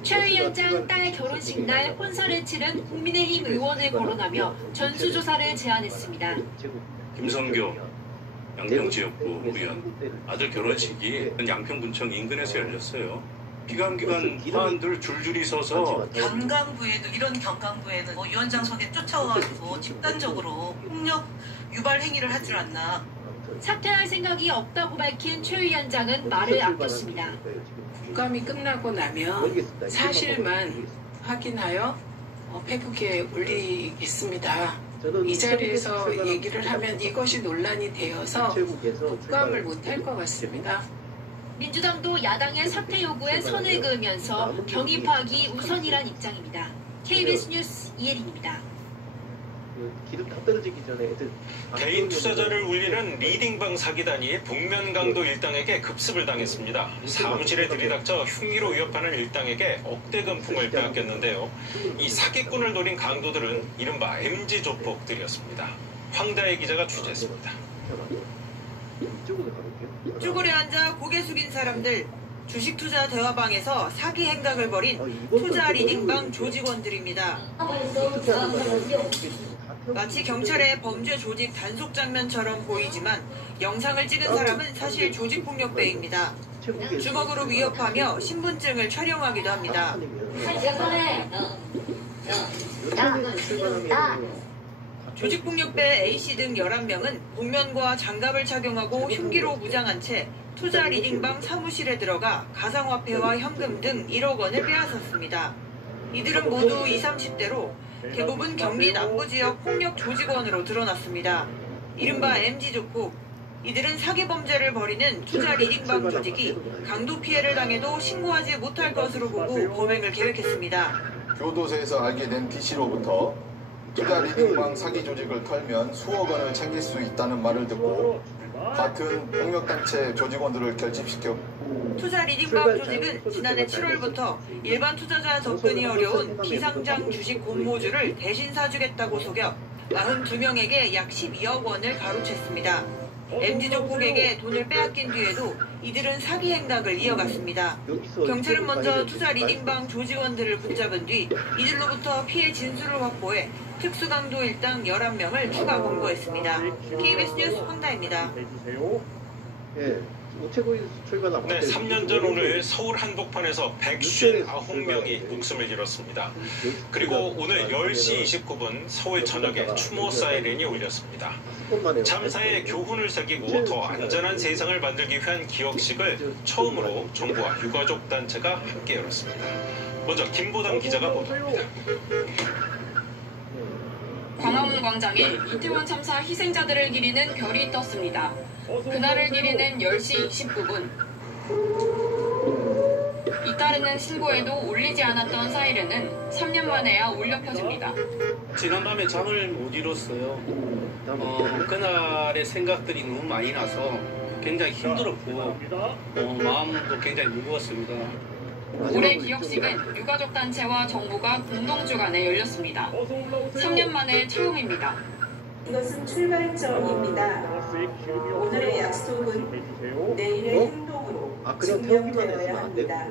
최 위원장 딸 결혼식 날 혼사를 치른 국민의힘 의원을 거론하며 전수조사를 제안했습니다. 김성교 양평지역구 의원 아들 결혼식이 양평군청 인근에서 열렸어요. 피감기관 화환들 줄줄이 서서 경강부에도 이런 경강부에는 위원장석에 쫓아와가지고 집단적으로 폭력 유발 행위를 하질 않나. 사퇴할 생각이 없다고 밝힌 최 위원장은 말을 아꼈습니다. 국감이 끝나고 나면 사실만 확인하여 페북에 올리겠습니다. 이 자리에서 얘기를 하면 이것이 논란이 되어서 국감을 못할 것 같습니다. 민주당도 야당의 사퇴 요구에 선을 그으면서 경입하기 우선이란 입장입니다. KBS 뉴스 이혜린입니다. 기름 다 떨어지기 전에 개인 투자자를 울리는 리딩방 사기단이 북면강도 일당에게 급습을 당했습니다. 사무실에 들이닥쳐 흉기로 위협하는 일당에게 억대금품을 빼앗겼는데요. 이 사기꾼을 노린 강도들은 이른바 MG 조폭들이었습니다. 황다혜 기자가 취재했습니다. 쭈그려 앉아 고개 숙인 사람들, 주식 투자 대화방에서 사기 행각을 벌인 투자 리딩방 조직원들입니다. 마치 경찰의 범죄 조직 단속 장면처럼 보이지만 영상을 찍은 사람은 사실 조직폭력배입니다. 주먹으로 위협하며 신분증을 촬영하기도 합니다. 조직폭력배 A씨 등 11명은 복면과 장갑을 착용하고 흉기로 무장한 채 투자 리딩방 사무실에 들어가 가상화폐와 현금 등 1억 원을 빼앗았습니다. 이들은 모두 20, 30대로 대부분 경기 남부지역 폭력 조직원으로 드러났습니다. 이른바 MG조폭. 이들은 사기 범죄를 벌이는 투자 리딩방 조직이 강도 피해를 당해도 신고하지 못할 것으로 보고 범행을 계획했습니다. 교도소에서 알게 된 B씨로부터 투자 리딩방 사기 조직을 털면 수억 원을 챙길 수 있다는 말을 듣고 같은 폭력단체 조직원들을 결집시켰고 투자 리딩방 조직은 지난해 7월부터 일반 투자자 접근이 어려운 비상장 주식 공모주를 대신 사주겠다고 속여 92명에게 약 12억 원을 가로챘습니다. MG조폭에게 돈을 빼앗긴 뒤에도 이들은 사기 행각을 이어갔습니다. 경찰은 먼저 투자 리딩방 조직원들을 붙잡은 뒤 이들로부터 피해 진술을 확보해 특수강도 일당 11명을 추가 검거했습니다. KBS 뉴스 황다입니다. 네, 3년 전 오늘 서울 한복판에서 159명이 목숨을 잃었습니다. 그리고 오늘 10시 29분 서울 전역에 추모 사이렌이 울렸습니다. 참사의 교훈을 새기고 더 안전한 세상을 만들기 위한 기억식을 처음으로 정부와 유가족 단체가 함께 열었습니다. 먼저 김보당 기자가 보도합니다. 광화문 광장에 이태원 참사 희생자들을 기리는 별이 떴습니다. 그날을 기리는 10시 29분. 잇따르는 신고에도 울리지 않았던 사이렌은 3년 만에야 울려 펴집니다. 지난밤에 잠을 못 이뤘어요. 그날의 생각들이 너무 많이 나서 굉장히 힘들었고 마음도 굉장히 무거웠습니다. 올해 기억식은 유가족 단체와 정부가 공동 주관에 열렸습니다. 3년 만에 처음입니다. 이것은 출발점입니다. 오늘의 약속은 내일의 행동으로 증명되어야 합니다.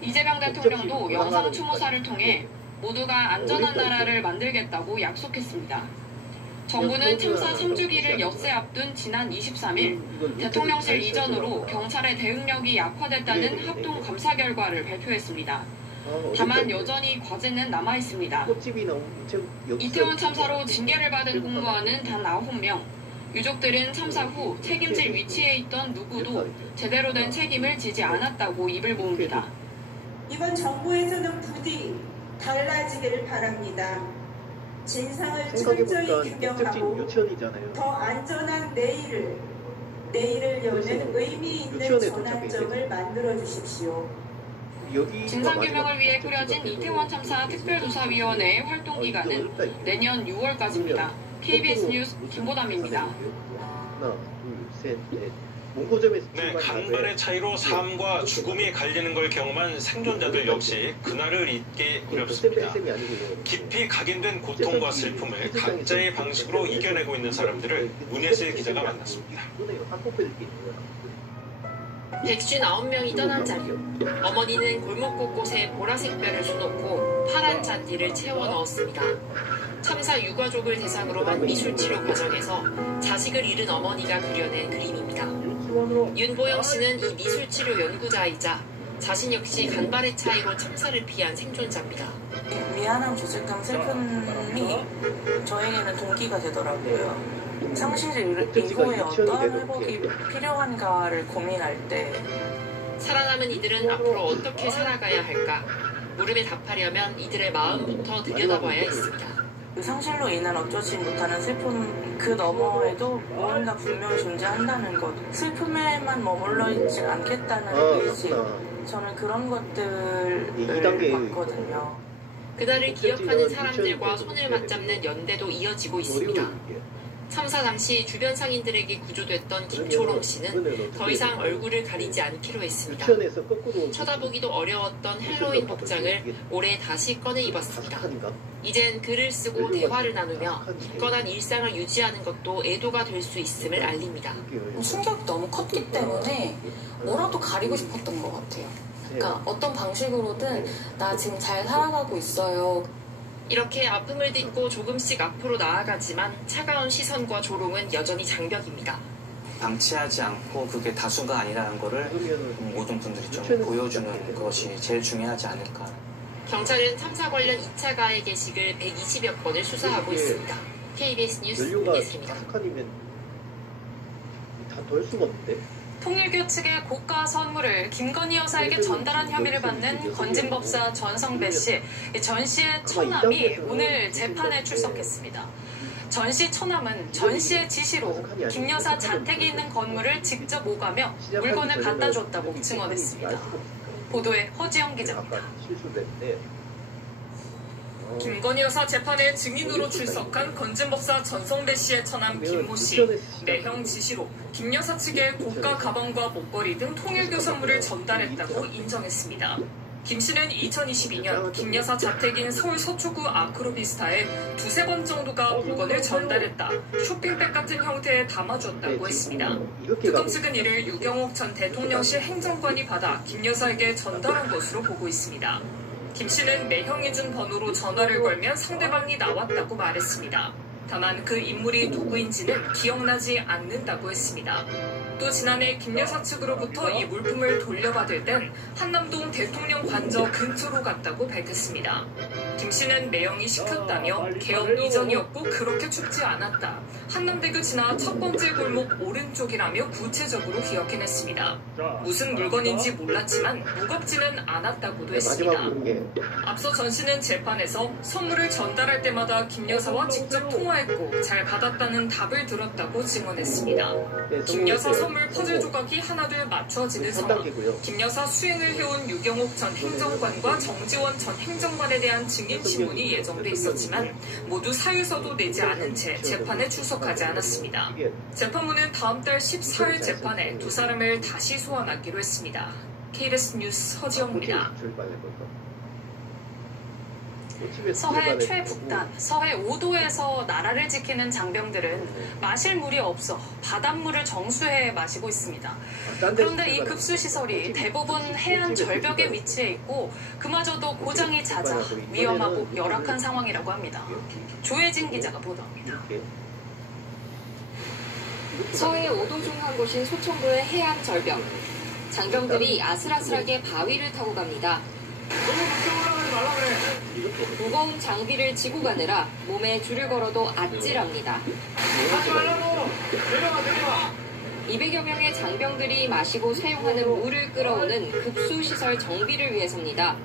이재명 대통령도 영상 추모사를 통해 모두가 안전한 나라를 만들겠다고 약속했습니다. 정부는 참사 3주기를 엿새 앞둔 지난 23일 대통령실 이전으로 경찰의 대응력이 약화됐다는 합동 감사 결과를 발표했습니다. 다만 여전히 과제는 남아있습니다. 이태원 참사로 징계를 받은 공무원은 단 9명. 유족들은 참사 후 책임질 위치에 있던 누구도 제대로 된 책임을 지지 않았다고 입을 모읍니다. 이번 정부에서는 부디 달라지기를 바랍니다. 진상을 철저히 규명하고 더 안전한 내일을 여는 의미 있는 전환점을 만들어 주십시오. 진상규명을 위해 꾸려진 이태원 참사 특별조사위원회의 활동기간은 내년 6월까지입니다. KBS 뉴스 김보담입니다. 네, 간발의 차이로 삶과 죽음이 갈리는 걸 경험한 생존자들 역시 그날을 잊기 어렵습니다. 깊이 각인된 고통과 슬픔을 각자의 방식으로 이겨내고 있는 사람들을 문예슬 기자가 만났습니다. 159명이 떠난 자리. 어머니는 골목 곳곳에 보라색 뼈를 수놓고 파란 잔디를 채워 넣었습니다. 참사 유가족을 대상으로 한 미술치료 과정에서 자식을 잃은 어머니가 그려낸 그림입니다. 윤보영 씨는 이 미술치료 연구자이자 자신 역시 간발의 차이로 참사를 피한 생존자입니다. 미안함, 죄책감, 슬픔이 저에게는 동기가 되더라고요. 상실 이후에 어떤 회복이 필요한가를 고민할 때 살아남은 이들은 앞으로 어떻게 살아가야 할까? 물음에 답하려면 이들의 마음부터 들여다봐야 했습니다. 그 상실로 인한 어쩌지 못하는 슬픔 그 너머에도 무언가 분명히 존재한다는 것, 슬픔에만 머물러 있지 않겠다는 의지, 저는 그런 것들을 봤거든요. 그날을 기억하는 사람들과 손을 맞잡는 연대도 이어지고 있습니다. 참사 당시 주변 상인들에게 구조됐던 김초롱 씨는 더 이상 얼굴을 가리지 않기로 했습니다. 쳐다보기도 어려웠던 헬로윈 복장을 올해 다시 꺼내 입었습니다. 이젠 글을 쓰고 대화를 나누며 굳건한 일상을 유지하는 것도 애도가 될 수 있음을 알립니다. 충격이 너무 컸기 때문에 뭐라도 가리고 싶었던 것 같아요. 그러니까 어떤 방식으로든 나 지금 잘 살아가고 있어요. 이렇게 아픔을 딛고 조금씩 앞으로 나아가지만 차가운 시선과 조롱은 여전히 장벽입니다. 방치하지 않고 그게 다수가 아니라는 거를 모든 분들이 좀 보여주는 것이 제일 중요하지 않을까. 경찰은 참사 관련 2차 가해 게시글 120여 건을 수사하고 있습니다. KBS 뉴스 문예슬입니다. 통일교 측의 고가 선물을 김건희 여사에게 전달한 혐의를 받는 건진법사 전성배 씨. 전 씨의 처남이 오늘 재판에 출석했습니다. 전 씨 처남은 전 씨의 지시로 김 여사 자택에 있는 건물을 직접 오가며 물건을 갖다 줬다고 증언했습니다. 보도에 허지영 기자입니다. 김건희 여사 재판에 증인으로 출석한 건진법사 전성배 씨의 처남 김모 씨. 매형 지시로 김 여사 측에 고가 가방과 목걸이 등 통일교 선물을 전달했다고 인정했습니다. 김 씨는 2022년 김 여사 자택인 서울 서초구 아크로비스타에 두세 번 정도가 물건을 전달했다. 쇼핑백 같은 형태에 담아줬다고 했습니다. 특검 측은 이를 유경옥 전 대통령실 행정관이 받아 김 여사에게 전달한 것으로 보고 있습니다. 김 씨는 매형이 준 번호로 전화를 걸면 상대방이 나왔다고 말했습니다. 다만 그 인물이 누구인지는 기억나지 않는다고 했습니다. 또 지난해 김 여사 측으로부터 이 물품을 돌려받을 땐 한남동 대통령 관저 근처로 갔다고 밝혔습니다. 김 씨는 매형이 시켰다며 개업 이전이었고 그렇게 춥지 않았다. 한남대교 지나 첫 번째 골목 오른쪽이라며 구체적으로 기억해냈습니다. 무슨 물건인지 몰랐지만 무겁지는 않았다고도 했습니다. 앞서 전 씨는 재판에서 선물을 전달할 때마다 김 여사와 직접 통화했고 잘 받았다는 답을 들었다고 증언했습니다. 김 여사 선물 퍼즐 조각이 하나둘 맞춰지는 상황. 김 여사 수행을 해온 유경옥 전 행정관과 정지원 전 행정관에 대한 증인 신문이 예정돼 있었지만 모두 사유서도 내지 않은 채 재판에 출석하지 않았습니다. 재판부는 다음 달 14일 재판에 두 사람을 다시 소환하기로 했습니다. KBS 뉴스 서지영입니다. 서해 최북단, 서해 5도에서 나라를 지키는 장병들은 마실 물이 없어 바닷물을 정수해 마시고 있습니다. 그런데 이 급수시설이 대부분 해안 절벽에 위치해 있고 그마저도 고장이 잦아 위험하고 열악한 상황이라고 합니다. 조혜진 기자가 보도합니다. 서해 5도 중 한 곳인 소천구의 해안 절벽. 장병들이 아슬아슬하게 바위를 타고 갑니다. 무거운 장비를 지고 가느라 몸에 줄을 걸어도 아찔합니다. 200여 명의 장병들이 마시고 사용하는 물을 끌어오는 급수시설 정비를 위해서입니다.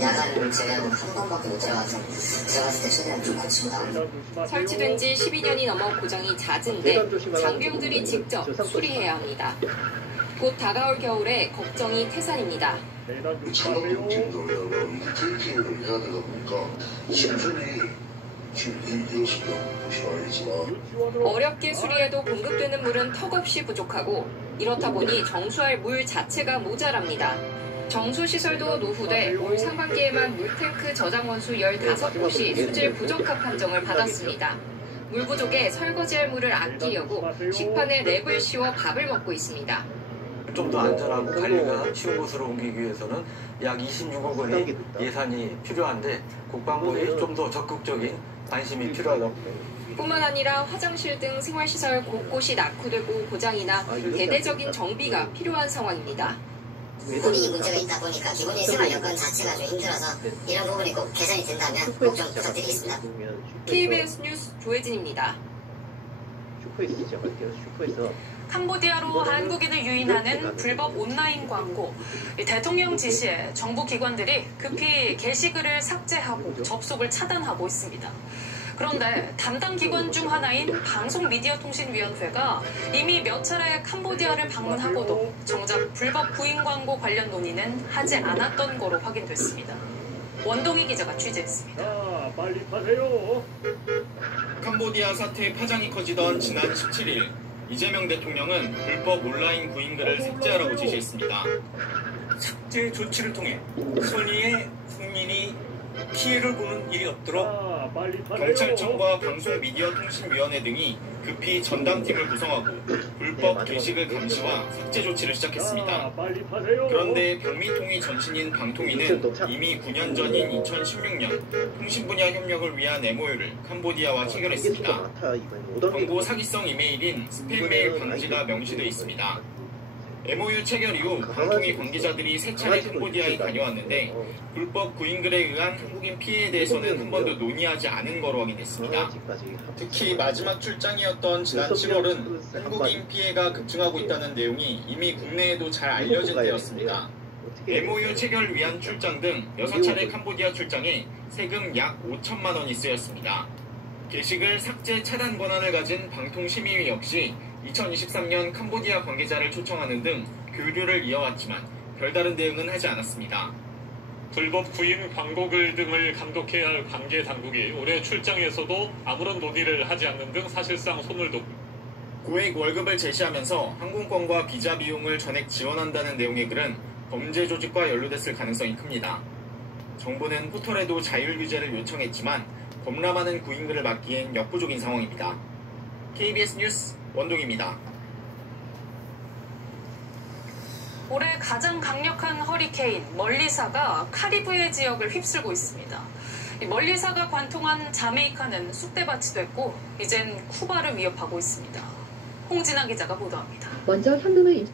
야간 제외하고 한 번밖에 못 들어가서 들어갔을 때 최대한 좀 고치고 나옵니다. 설치된 지 12년이 넘어 고장이 잦은데 장병들이 직접 수리해야 합니다. 곧 다가올 겨울에 걱정이 태산입니다. 산업용품도 테이킹을 해야 되다 보니까 실편이 지금 이렇습니다. 보시면 알겠지만 어렵게 수리해도 공급되는 물은 턱없이 부족하고 이렇다 보니 정수할 물 자체가 모자랍니다. 정수시설도 노후돼 올 상반기에만 물탱크 저장 원수 15곳이 수질 부적합 판정을 받았습니다. 물 부족에 설거지할 물을 아끼려고 식판에 랩을 씌워 밥을 먹고 있습니다. 좀 더 안전하고 관리가 쉬운 곳으로 옮기기 위해서는 약 26억 원의 예산이 필요한데 국방부의 좀 더 적극적인 관심이 필요하다고. 뿐만 아니라 화장실 등 생활시설 곳곳이 낙후되고 고장이나 대대적인 정비가 필요한 상황입니다. 고민이 문제가 있다 보니까 기본적인 생활 여건 자체가 좀 힘들어서 이런 부분이 꼭 개선이 된다면 꼭 좀 부탁드리겠습니다. KBS 뉴스 조혜진입니다. 캄보디아로 한국인을 유인하는 불법 온라인 광고. 대통령 지시에 정부 기관들이 급히 게시글을 삭제하고 접속을 차단하고 있습니다. 그런데 담당 기관 중 하나인 방송미디어통신위원회가 이미 몇 차례 캄보디아를 방문하고도 정작 불법 구인 광고 관련 논의는 하지 않았던 거로 확인됐습니다. 원동희 기자가 취재했습니다. 빨리 타세요. 캄보디아 사태의 파장이 커지던 지난 17일 이재명 대통령은 불법 온라인 구인글을 삭제하라고 지시했습니다. 삭제 조치를 통해 선의의 국민이 피해를 보는 일이 없도록 경찰청과 방송미디어통신위원회 등이 급히 전담팀을 구성하고 불법 게시글 감시와 삭제 조치를 시작했습니다. 그런데 병미통위 전신인 방통위는 이미 9년 전인 2016년 통신 분야 협력을 위한 MOU를 캄보디아와 체결했습니다. 광고 사기성 이메일인 스팸 메일 방지가 명시되어 있습니다. MOU 체결 이후 방통위 관계자들이 세 차례 캄보디아에 다녀왔는데 불법 구인글에 의한 한국인 피해에 대해서는 한 번도 논의하지 않은 거로 확인됐습니다. 특히 마지막 출장이었던 지난 7월은 한국인 피해가 급증하고 있다는 내용이 이미 국내에도 잘 알려진 때였습니다. MOU 체결을 위한 출장 등 6차례 캄보디아 출장에 세금 약 5천만 원이 쓰였습니다. 게시글 삭제 차단 권한을 가진 방통심의위 역시 2023년 캄보디아 관계자를 초청하는 등 교류를 이어왔지만 별다른 대응은 하지 않았습니다. 불법 구인 광고글 등을 감독해야 할 관계 당국이 올해 출장에서도 아무런 논의를 하지 않는 등 사실상 손을 놓고 고액 월급을 제시하면서 항공권과 비자 비용을 전액 지원한다는 내용의 글은 범죄 조직과 연루됐을 가능성이 큽니다. 정부는 포털에도 자율 규제를 요청했지만 범람하는 구인글을 막기엔 역부족인 상황입니다. KBS 뉴스 원동입니다. 올해 가장 강력한 허리케인 멀리사가 카리브해 지역을 휩쓸고 있습니다. 멀리사가 관통한 자메이카는 쑥대밭이 됐고 이젠 쿠바를 위협하고 있습니다. 홍진아 기자가 보도합니다. 먼저 현금을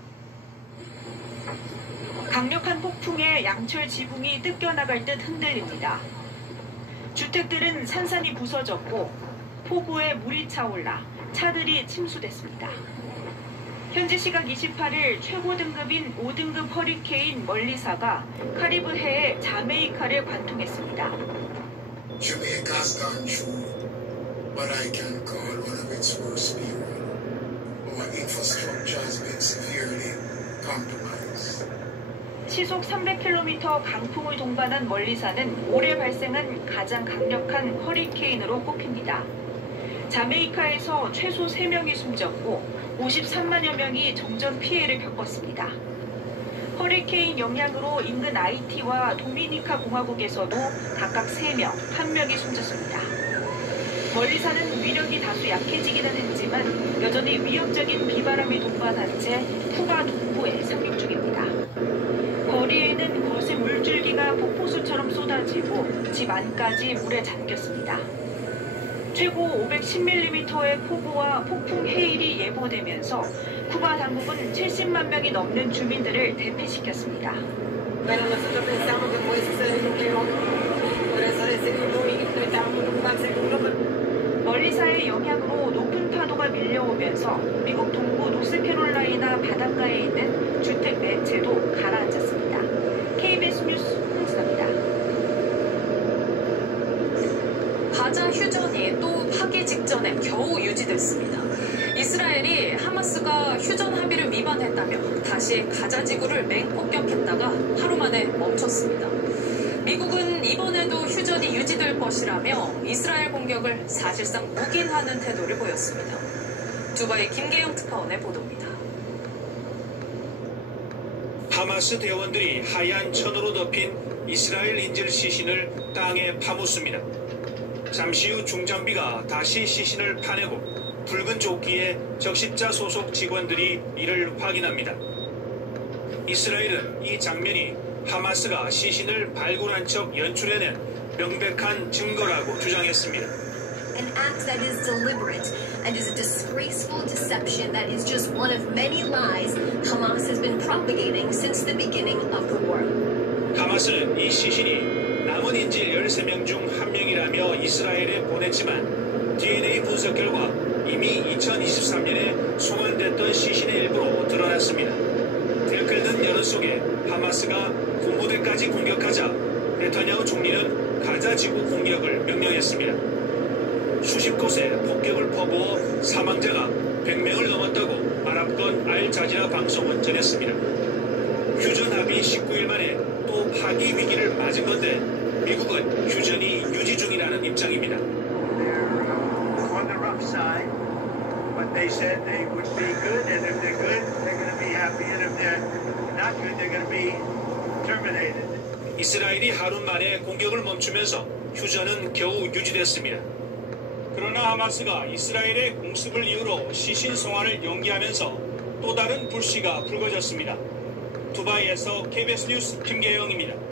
강력한 폭풍에 양철 지붕이 뜯겨나갈 듯 흔들립니다. 주택들은 산산이 부서졌고 폭우에 물이 차올라 차들이 침수됐습니다. 현지 시각 28일 최고 등급인 5등급 허리케인 멀리사가 카리브해의 자메이카를 관통했습니다. Jamaica's gone through what I can call one of its worst periods. Our infrastructure has been severely compromised. 시속 300km 강풍을 동반한 멀리사는 올해 발생한 가장 강력한 허리케인으로 꼽힙니다. 자메이카에서 최소 3명이 숨졌고 53만여 명이 정전 피해를 겪었습니다. 허리케인 영향으로 인근 아이티와 도미니카 공화국에서도 각각 3명, 1명이 숨졌습니다. 멀리사는 위력이 다소 약해지기는 했지만 여전히 위협적인 비바람이 동반한 채 쿠바 동부에 상륙 중입니다. 거리에는 거센 물줄기가 폭포수처럼 쏟아지고 집 안까지 물에 잠겼습니다. 최고 510mm의 폭우와 폭풍 해일이 예보되면서 쿠바 당국은 70만 명이 넘는 주민들을 대피시켰습니다. 멀리사의 영향으로 높은 파도가 밀려오면서 미국 동부 노스캐롤라이나 바닷가에 있는 주택 4채도 가라앉았습니다. KBS 뉴스 홍진아입니다. 가자 휴전이 또 파기 직전에 겨우 유지됐습니다. 이스라엘이 하마스가 휴전 합의를 위반했다며 다시 가자 지구를 맹폭격했다가 하루 만에 멈췄습니다. 미국은 이번에도 휴전이 유지될 것이라며 이스라엘 공격을 사실상 묵인하는 태도를 보였습니다. 두바이 김계영 특파원의 보도입니다. 하마스 대원들이 하얀 천으로 덮인 이스라엘 인질 시신을 땅에 파묻습니다. 잠시 후 중장비가 다시 시신을 파내고 붉은 조끼에 적십자 소속 직원들이 이를 확인합니다. 이스라엘은 이 장면이 하마스가 시신을 발굴한 척 연출해낸 명백한 증거라고 주장했습니다. An act that is deliberate and is a disgraceful deception that is just one of many lies Hamas has been propagating since the beginning of the war. 하마스는 이 시신이 남은 인질 13명 중 1명이라며 이스라엘에 보냈지만 DNA 분석 결과 이미 2023년에 송환됐던 시신의 일부로 드러났습니다. 들끓는 여론 속에 하마스가 군부대까지 공격하자 네타냐후 총리는 가자 지구 공격을 명령했습니다. 수십 곳에 폭격을 퍼부어 사망자가 100명을 넘었다고 아랍권 알자지라 방송은 전했습니다. 휴전 합의 19일 만에 또 파기 위기를 맞은 건데 미국은 휴전이 유지 중이라는 입장입니다. They said they would be good, and if they're good, they're going to be happy, and if they're not good, they're going to be terminated. 이스라엘이 하루 만에 공격을 멈추면서 휴전은 겨우 유지됐습니다. 그러나 하마스가 이스라엘의 공습을 이유로 시신 송환을 연기하면서 또 다른 불씨가 불거졌습니다. 두바이에서 KBS 뉴스 김계영입니다.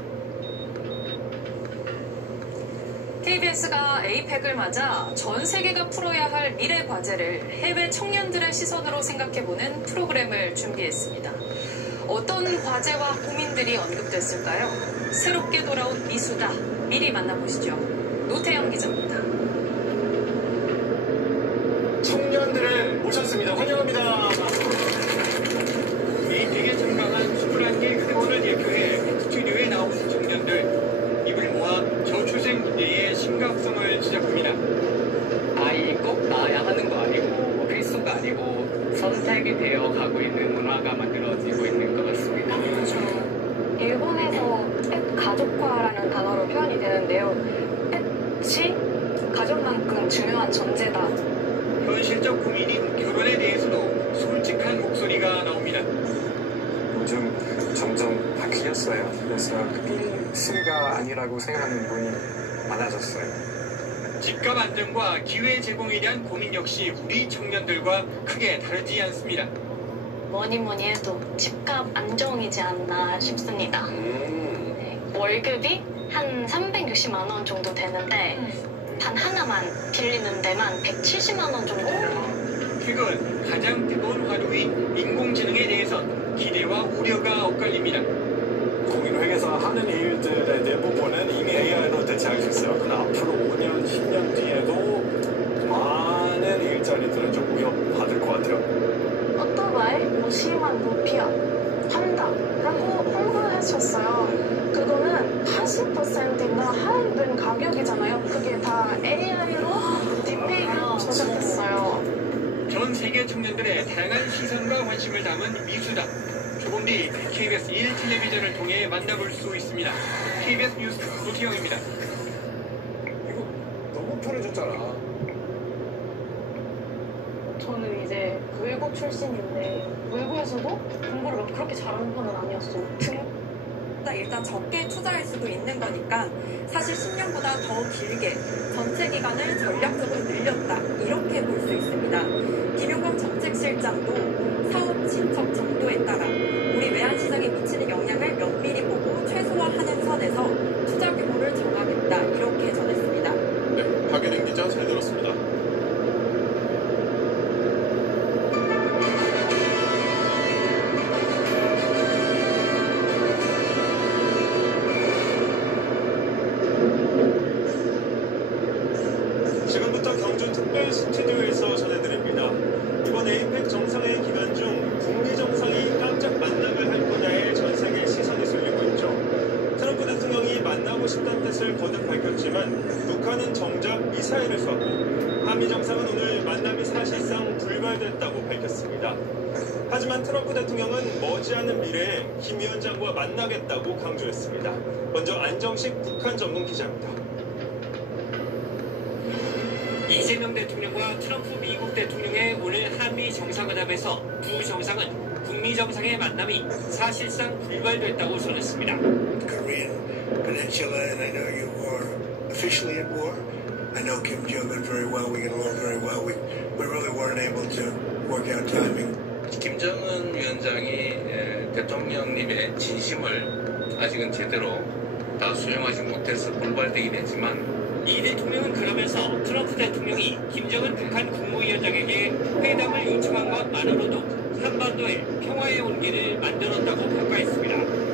KBS가 에이펙을 맞아 전 세계가 풀어야 할 미래 과제를 해외 청년들의 시선으로 생각해보는 프로그램을 준비했습니다. 어떤 과제와 고민들이 언급됐을까요? 새롭게 돌아온 미수다. 미리 만나보시죠. 노태영 기자입니다. 청년들을 모셨습니다. 환영합니다. 에이펙에 참가한 21개 회원을 대표해 스튜디오에 나온 청년들. 입을 모아 저출생 문제의 심각성을 지적합니다. 아이 꼭 낳아야 하는 거 아니고 필수가 아니고 선택이 되어 가고 있는 문화가 만들어지고 있는 것 같습니다. 그렇죠. 일본에서 가족화라는 단어로 표현이 되는데요. 펫이 가족만큼 중요한 존재다. 현실적 고민인 결혼에 대해서도 솔직한 목소리가 나옵니다. 요즘 점점 바뀌었어요. 그래서 필수가 아니라고 생각하는 분이 많아졌어요. 집값 안정과 기회 제공에 대한 고민 역시 우리 청년들과 크게 다르지 않습니다. 뭐니 해도 집값 안정이지 않나 싶습니다. 네, 월급이 한 360만 원 정도 되는데 단 하나만 빌리는 데만 170만 원 정도 돼요. 최근 가장 뜨거운 화두인 인공지능에 대해서 기대와 우려가 엇갈립니다. 공인회계사 하는 일들의 대부분은 이미 AI로 대체할 수 있어요. 그러나 앞으로 5년, 10년 뒤에도 많은 일자리들은 좀 위협받을 것 같아요. 오토바이 심한 루피아 한다라고 홍보했었어요. 그거는 80%나 할인된 가격이잖아요. 그게 다 AI로 딥페이크로 조작했어요. 전 세계 청년들의 다양한 시선과 관심을 담은 미수다. 조금 뒤 KBS 1텔레비전을 통해 만나볼 수 있습니다. KBS 뉴스 노태영입니다. 이거 너무 편해졌잖아. 저는 이제 외고 출신인데 외고에서도 공부를 막 그렇게 잘하는 편은 아니었어요. 일단 적게 투자할 수도 있는 거니까 사실 10년보다 더 길게 전체 기간을 전략적으로 늘렸다 이렇게 볼 수 있습니다. 김용광 정책실장도 사업 진척 정도에 따라 우리 외환시장에 미치는 영향을 면밀히 보고 최소화하는 선에서 투자 규모를 정하겠다 이렇게 전했습니다. 네, 박예린 기자 잘 들었습니다. 지금부터 경주 특별 스튜디오에서 전해드립니다. 이번 에이펙 정상회의 기간 중 북미 정상이 깜짝 만남을 할 거냐에 전 세계 시선이 쏠리고 있죠. 트럼프 대통령이 만나고 싶다는 뜻을 거듭 밝혔지만 북한은 정작 미사일을 쐈고 한미 정상은 오늘 만남이 사실상 불발됐다고 밝혔습니다. 하지만 트럼프 대통령은 머지않은 미래에 김 위원장과 만나겠다고 강조했습니다. 먼저 안정식 북한 전문 기자입니다. 이재명 대통령과 트럼프 미국 대통령의 오늘 한미 정상회담에서 두 정상은 북미 정상의 만남이 사실상 불발됐다고 전했습니다. Korean Peninsula, and I know you are officially at war. I know Kim Jong-un very well. We get along very well. We really weren't able to work out timing. 김정은 위원장이 대통령님의 진심을 아직은 제대로 다 수용하지 못해서 불발되긴 했지만 이 대통령은 그러면서 트럼프 대통령이 김정은 북한 국무위원장에게 회담을 요청한 것만으로도 한반도에 평화의 온기를 만들었다고 평가했습니다.